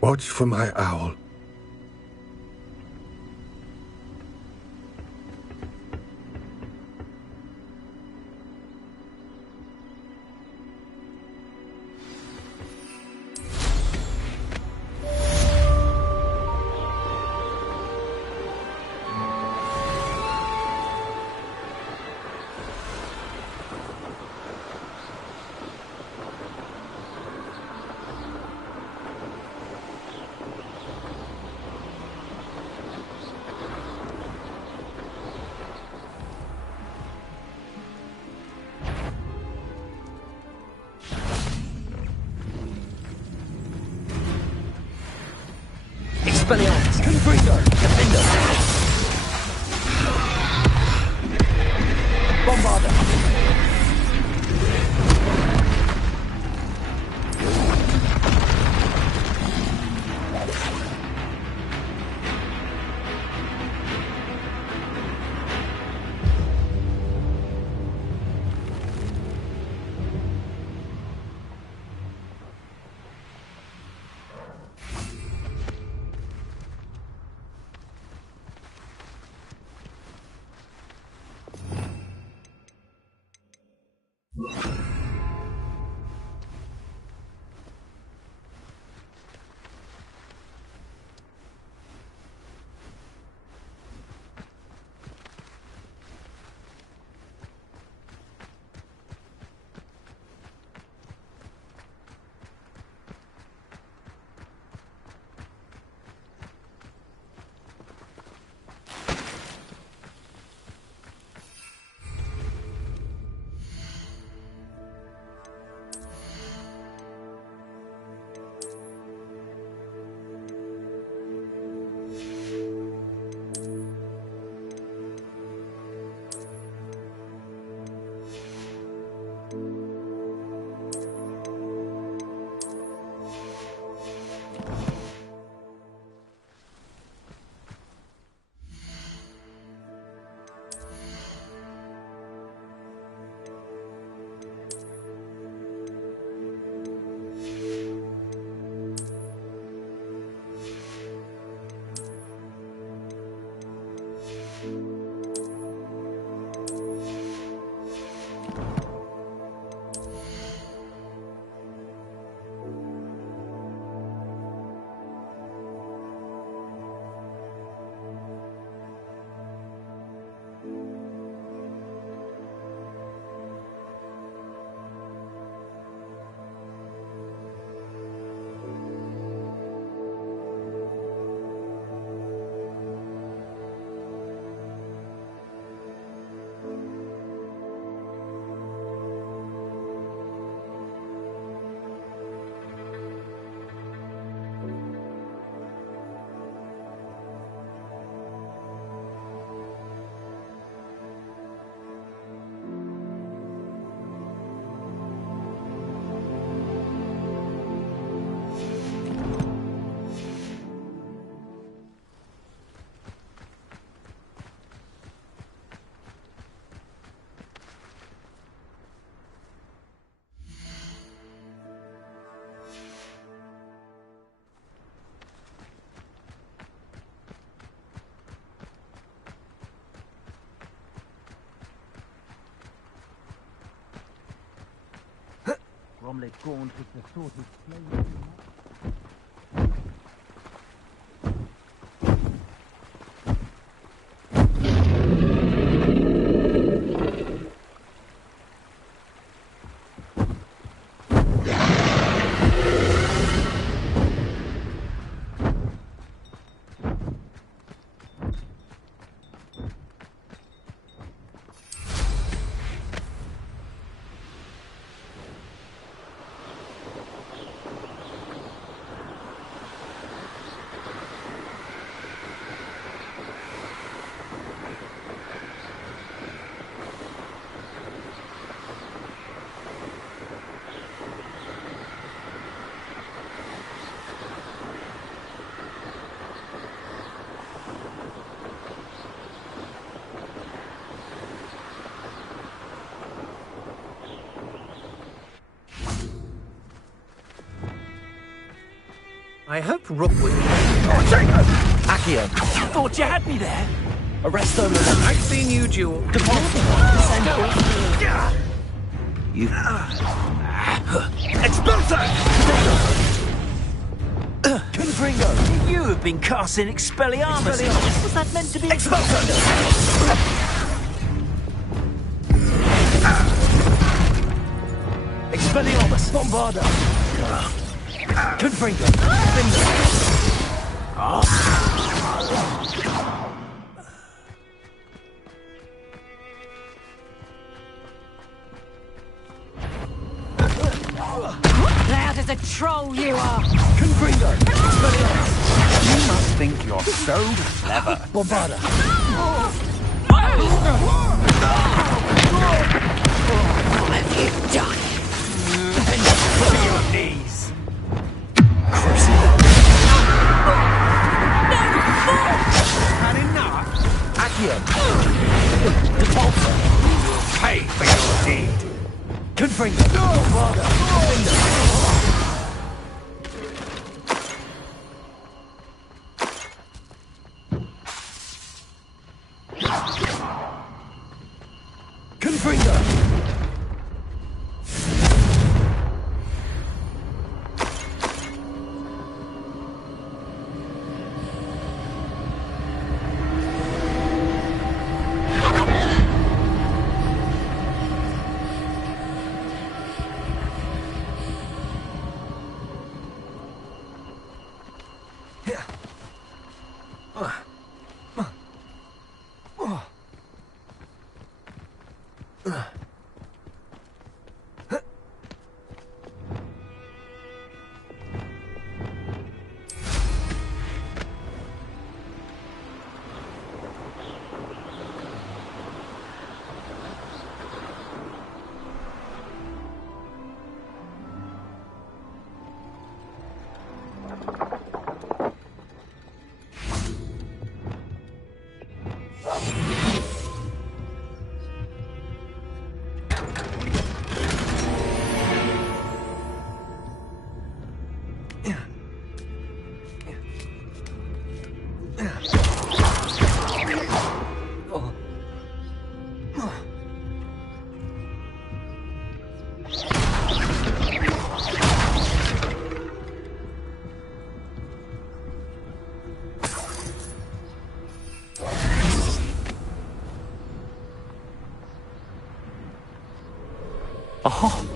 Watch for my owl. Expelliarmus! Confringo! Defender! Bombarda! Bromley Gaunt was the sort of flame. I hope Rookwood... Oh, Jacob! Accio! Thought you had me there! Arrest them. I've seen you, Jewel. Depart. You... Expulso! Confringo, you have been casting Expelliarmus. Was that meant to be... Expulso! Expelliarmus! Bombarda! Confringo! Loud as a troll you are! Confringo! Expelliarmus! You must think you're so clever. Bombarda. What have you done? Bend to your knees. Had enough? Accio. Depulso. Pay for your deed. Confringo. Bombarda. Confringo. Oh.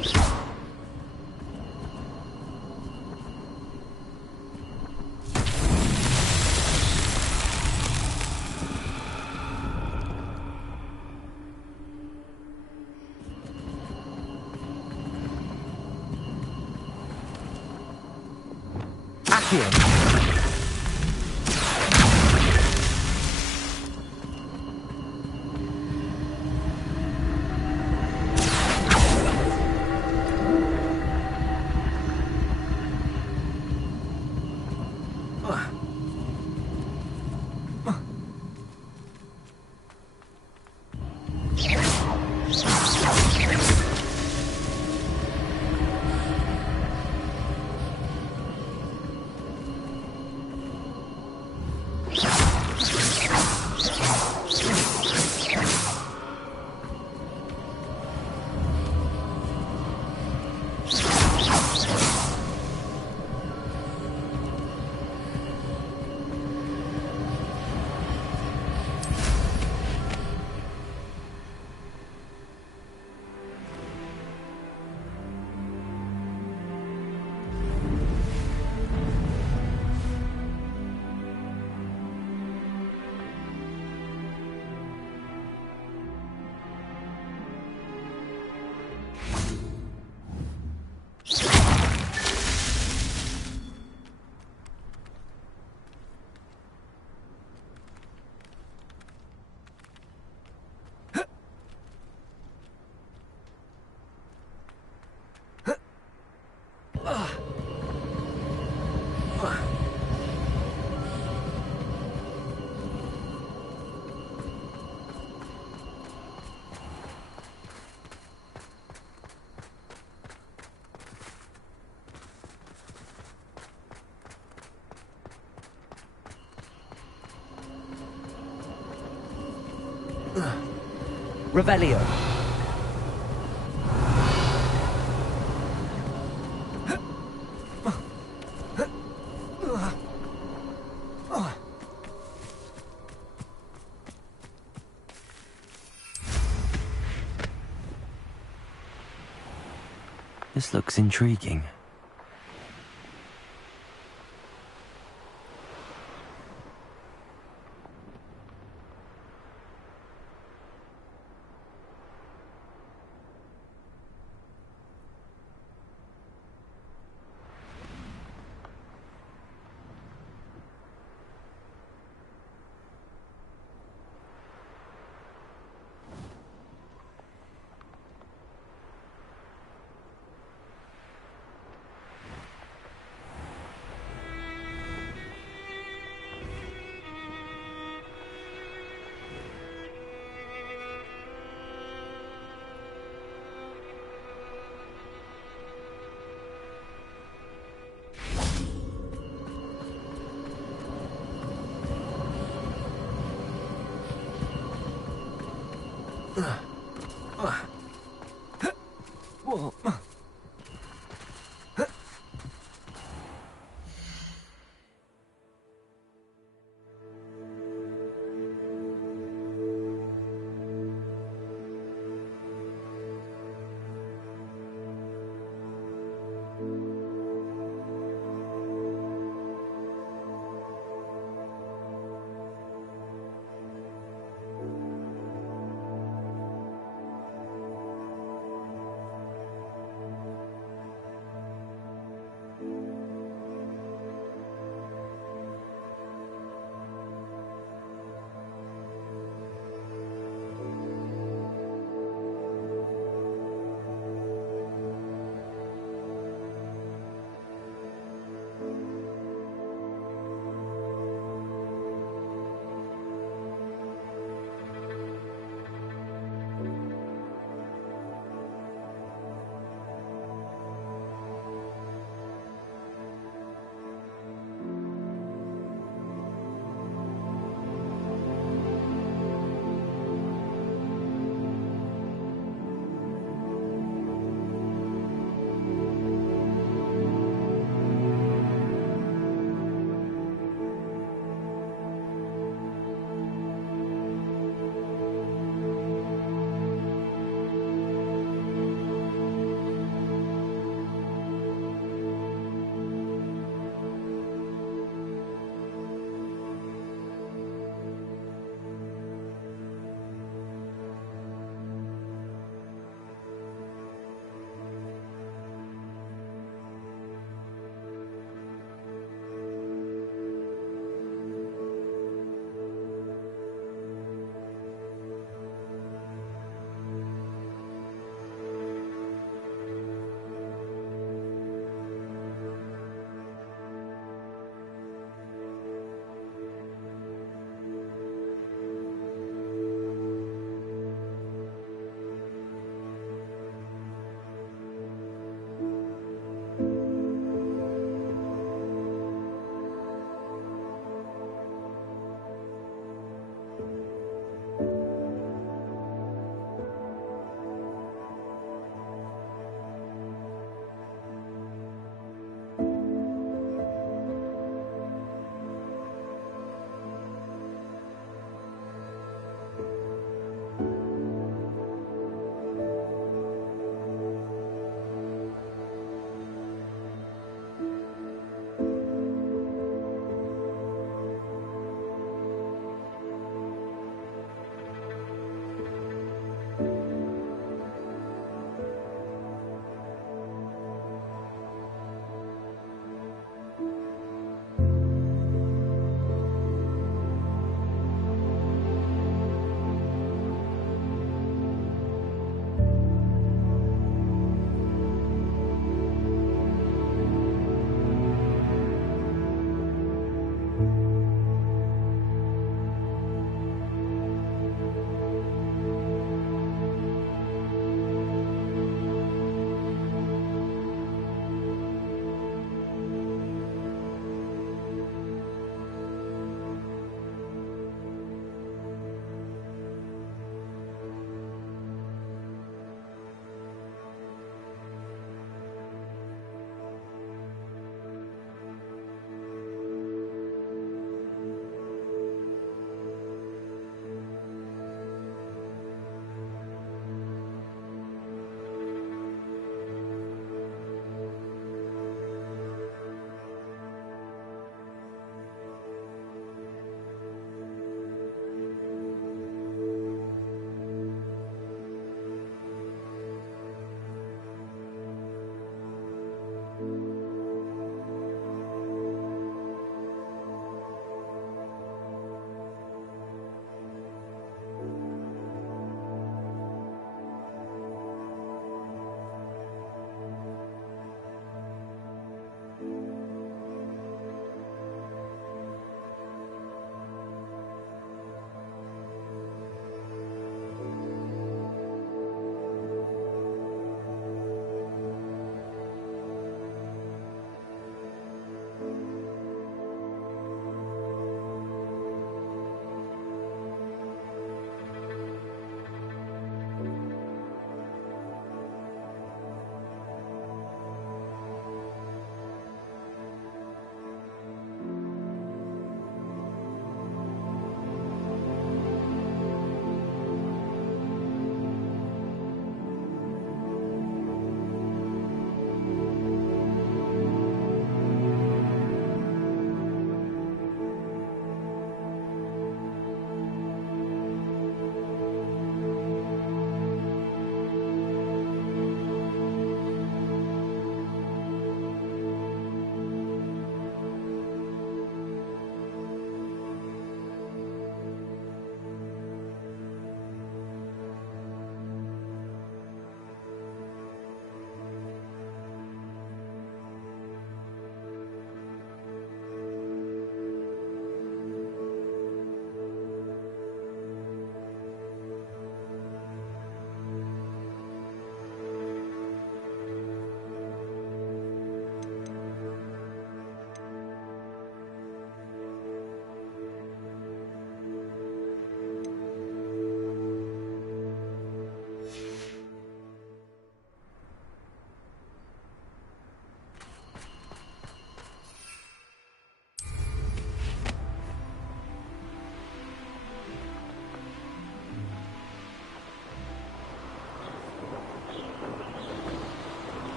Accio. Revelio. This looks intriguing.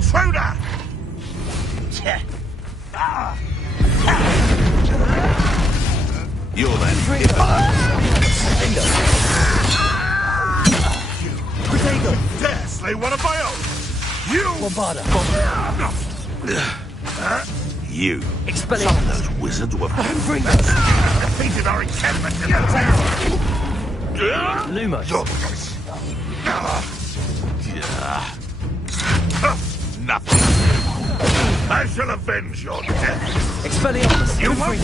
intruder! You're then. Protego! Dare slay one of my own! You! Bombarda! You! Expelliarmus! Some of those wizards were defeated our encampment in the town! Lumos! Nothing. I shall avenge your death. Expelliarmus! You won't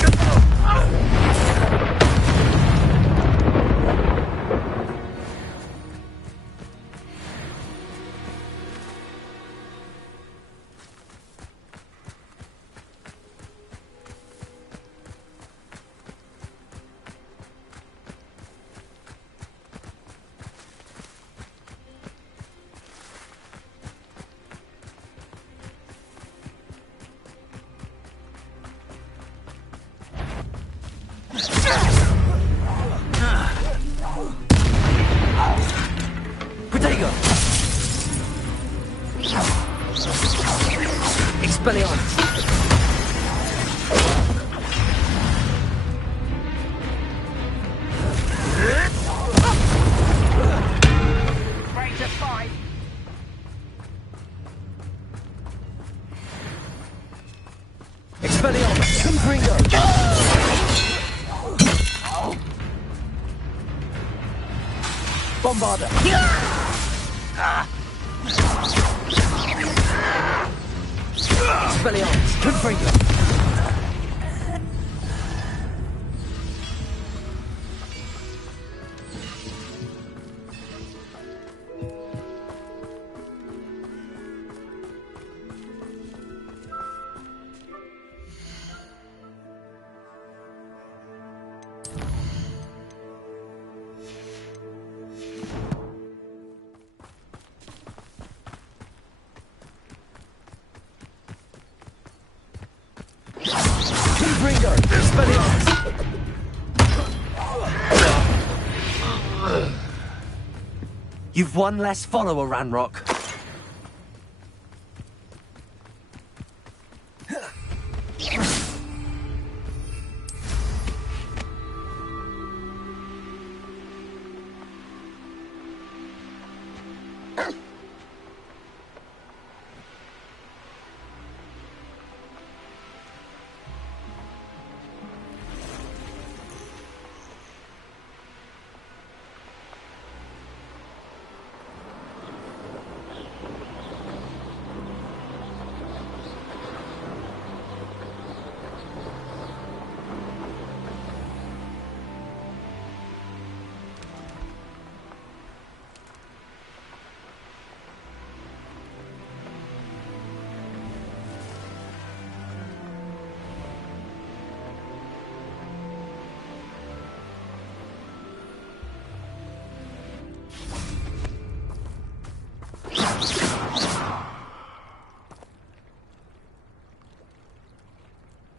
Protego! Expelliarmus! Ready to fight. Expelliarmus! Confringo! Bombarda! Expelliarmus! Confringo! Confringo! Expelliarmus! You've one less follower, Ranrock.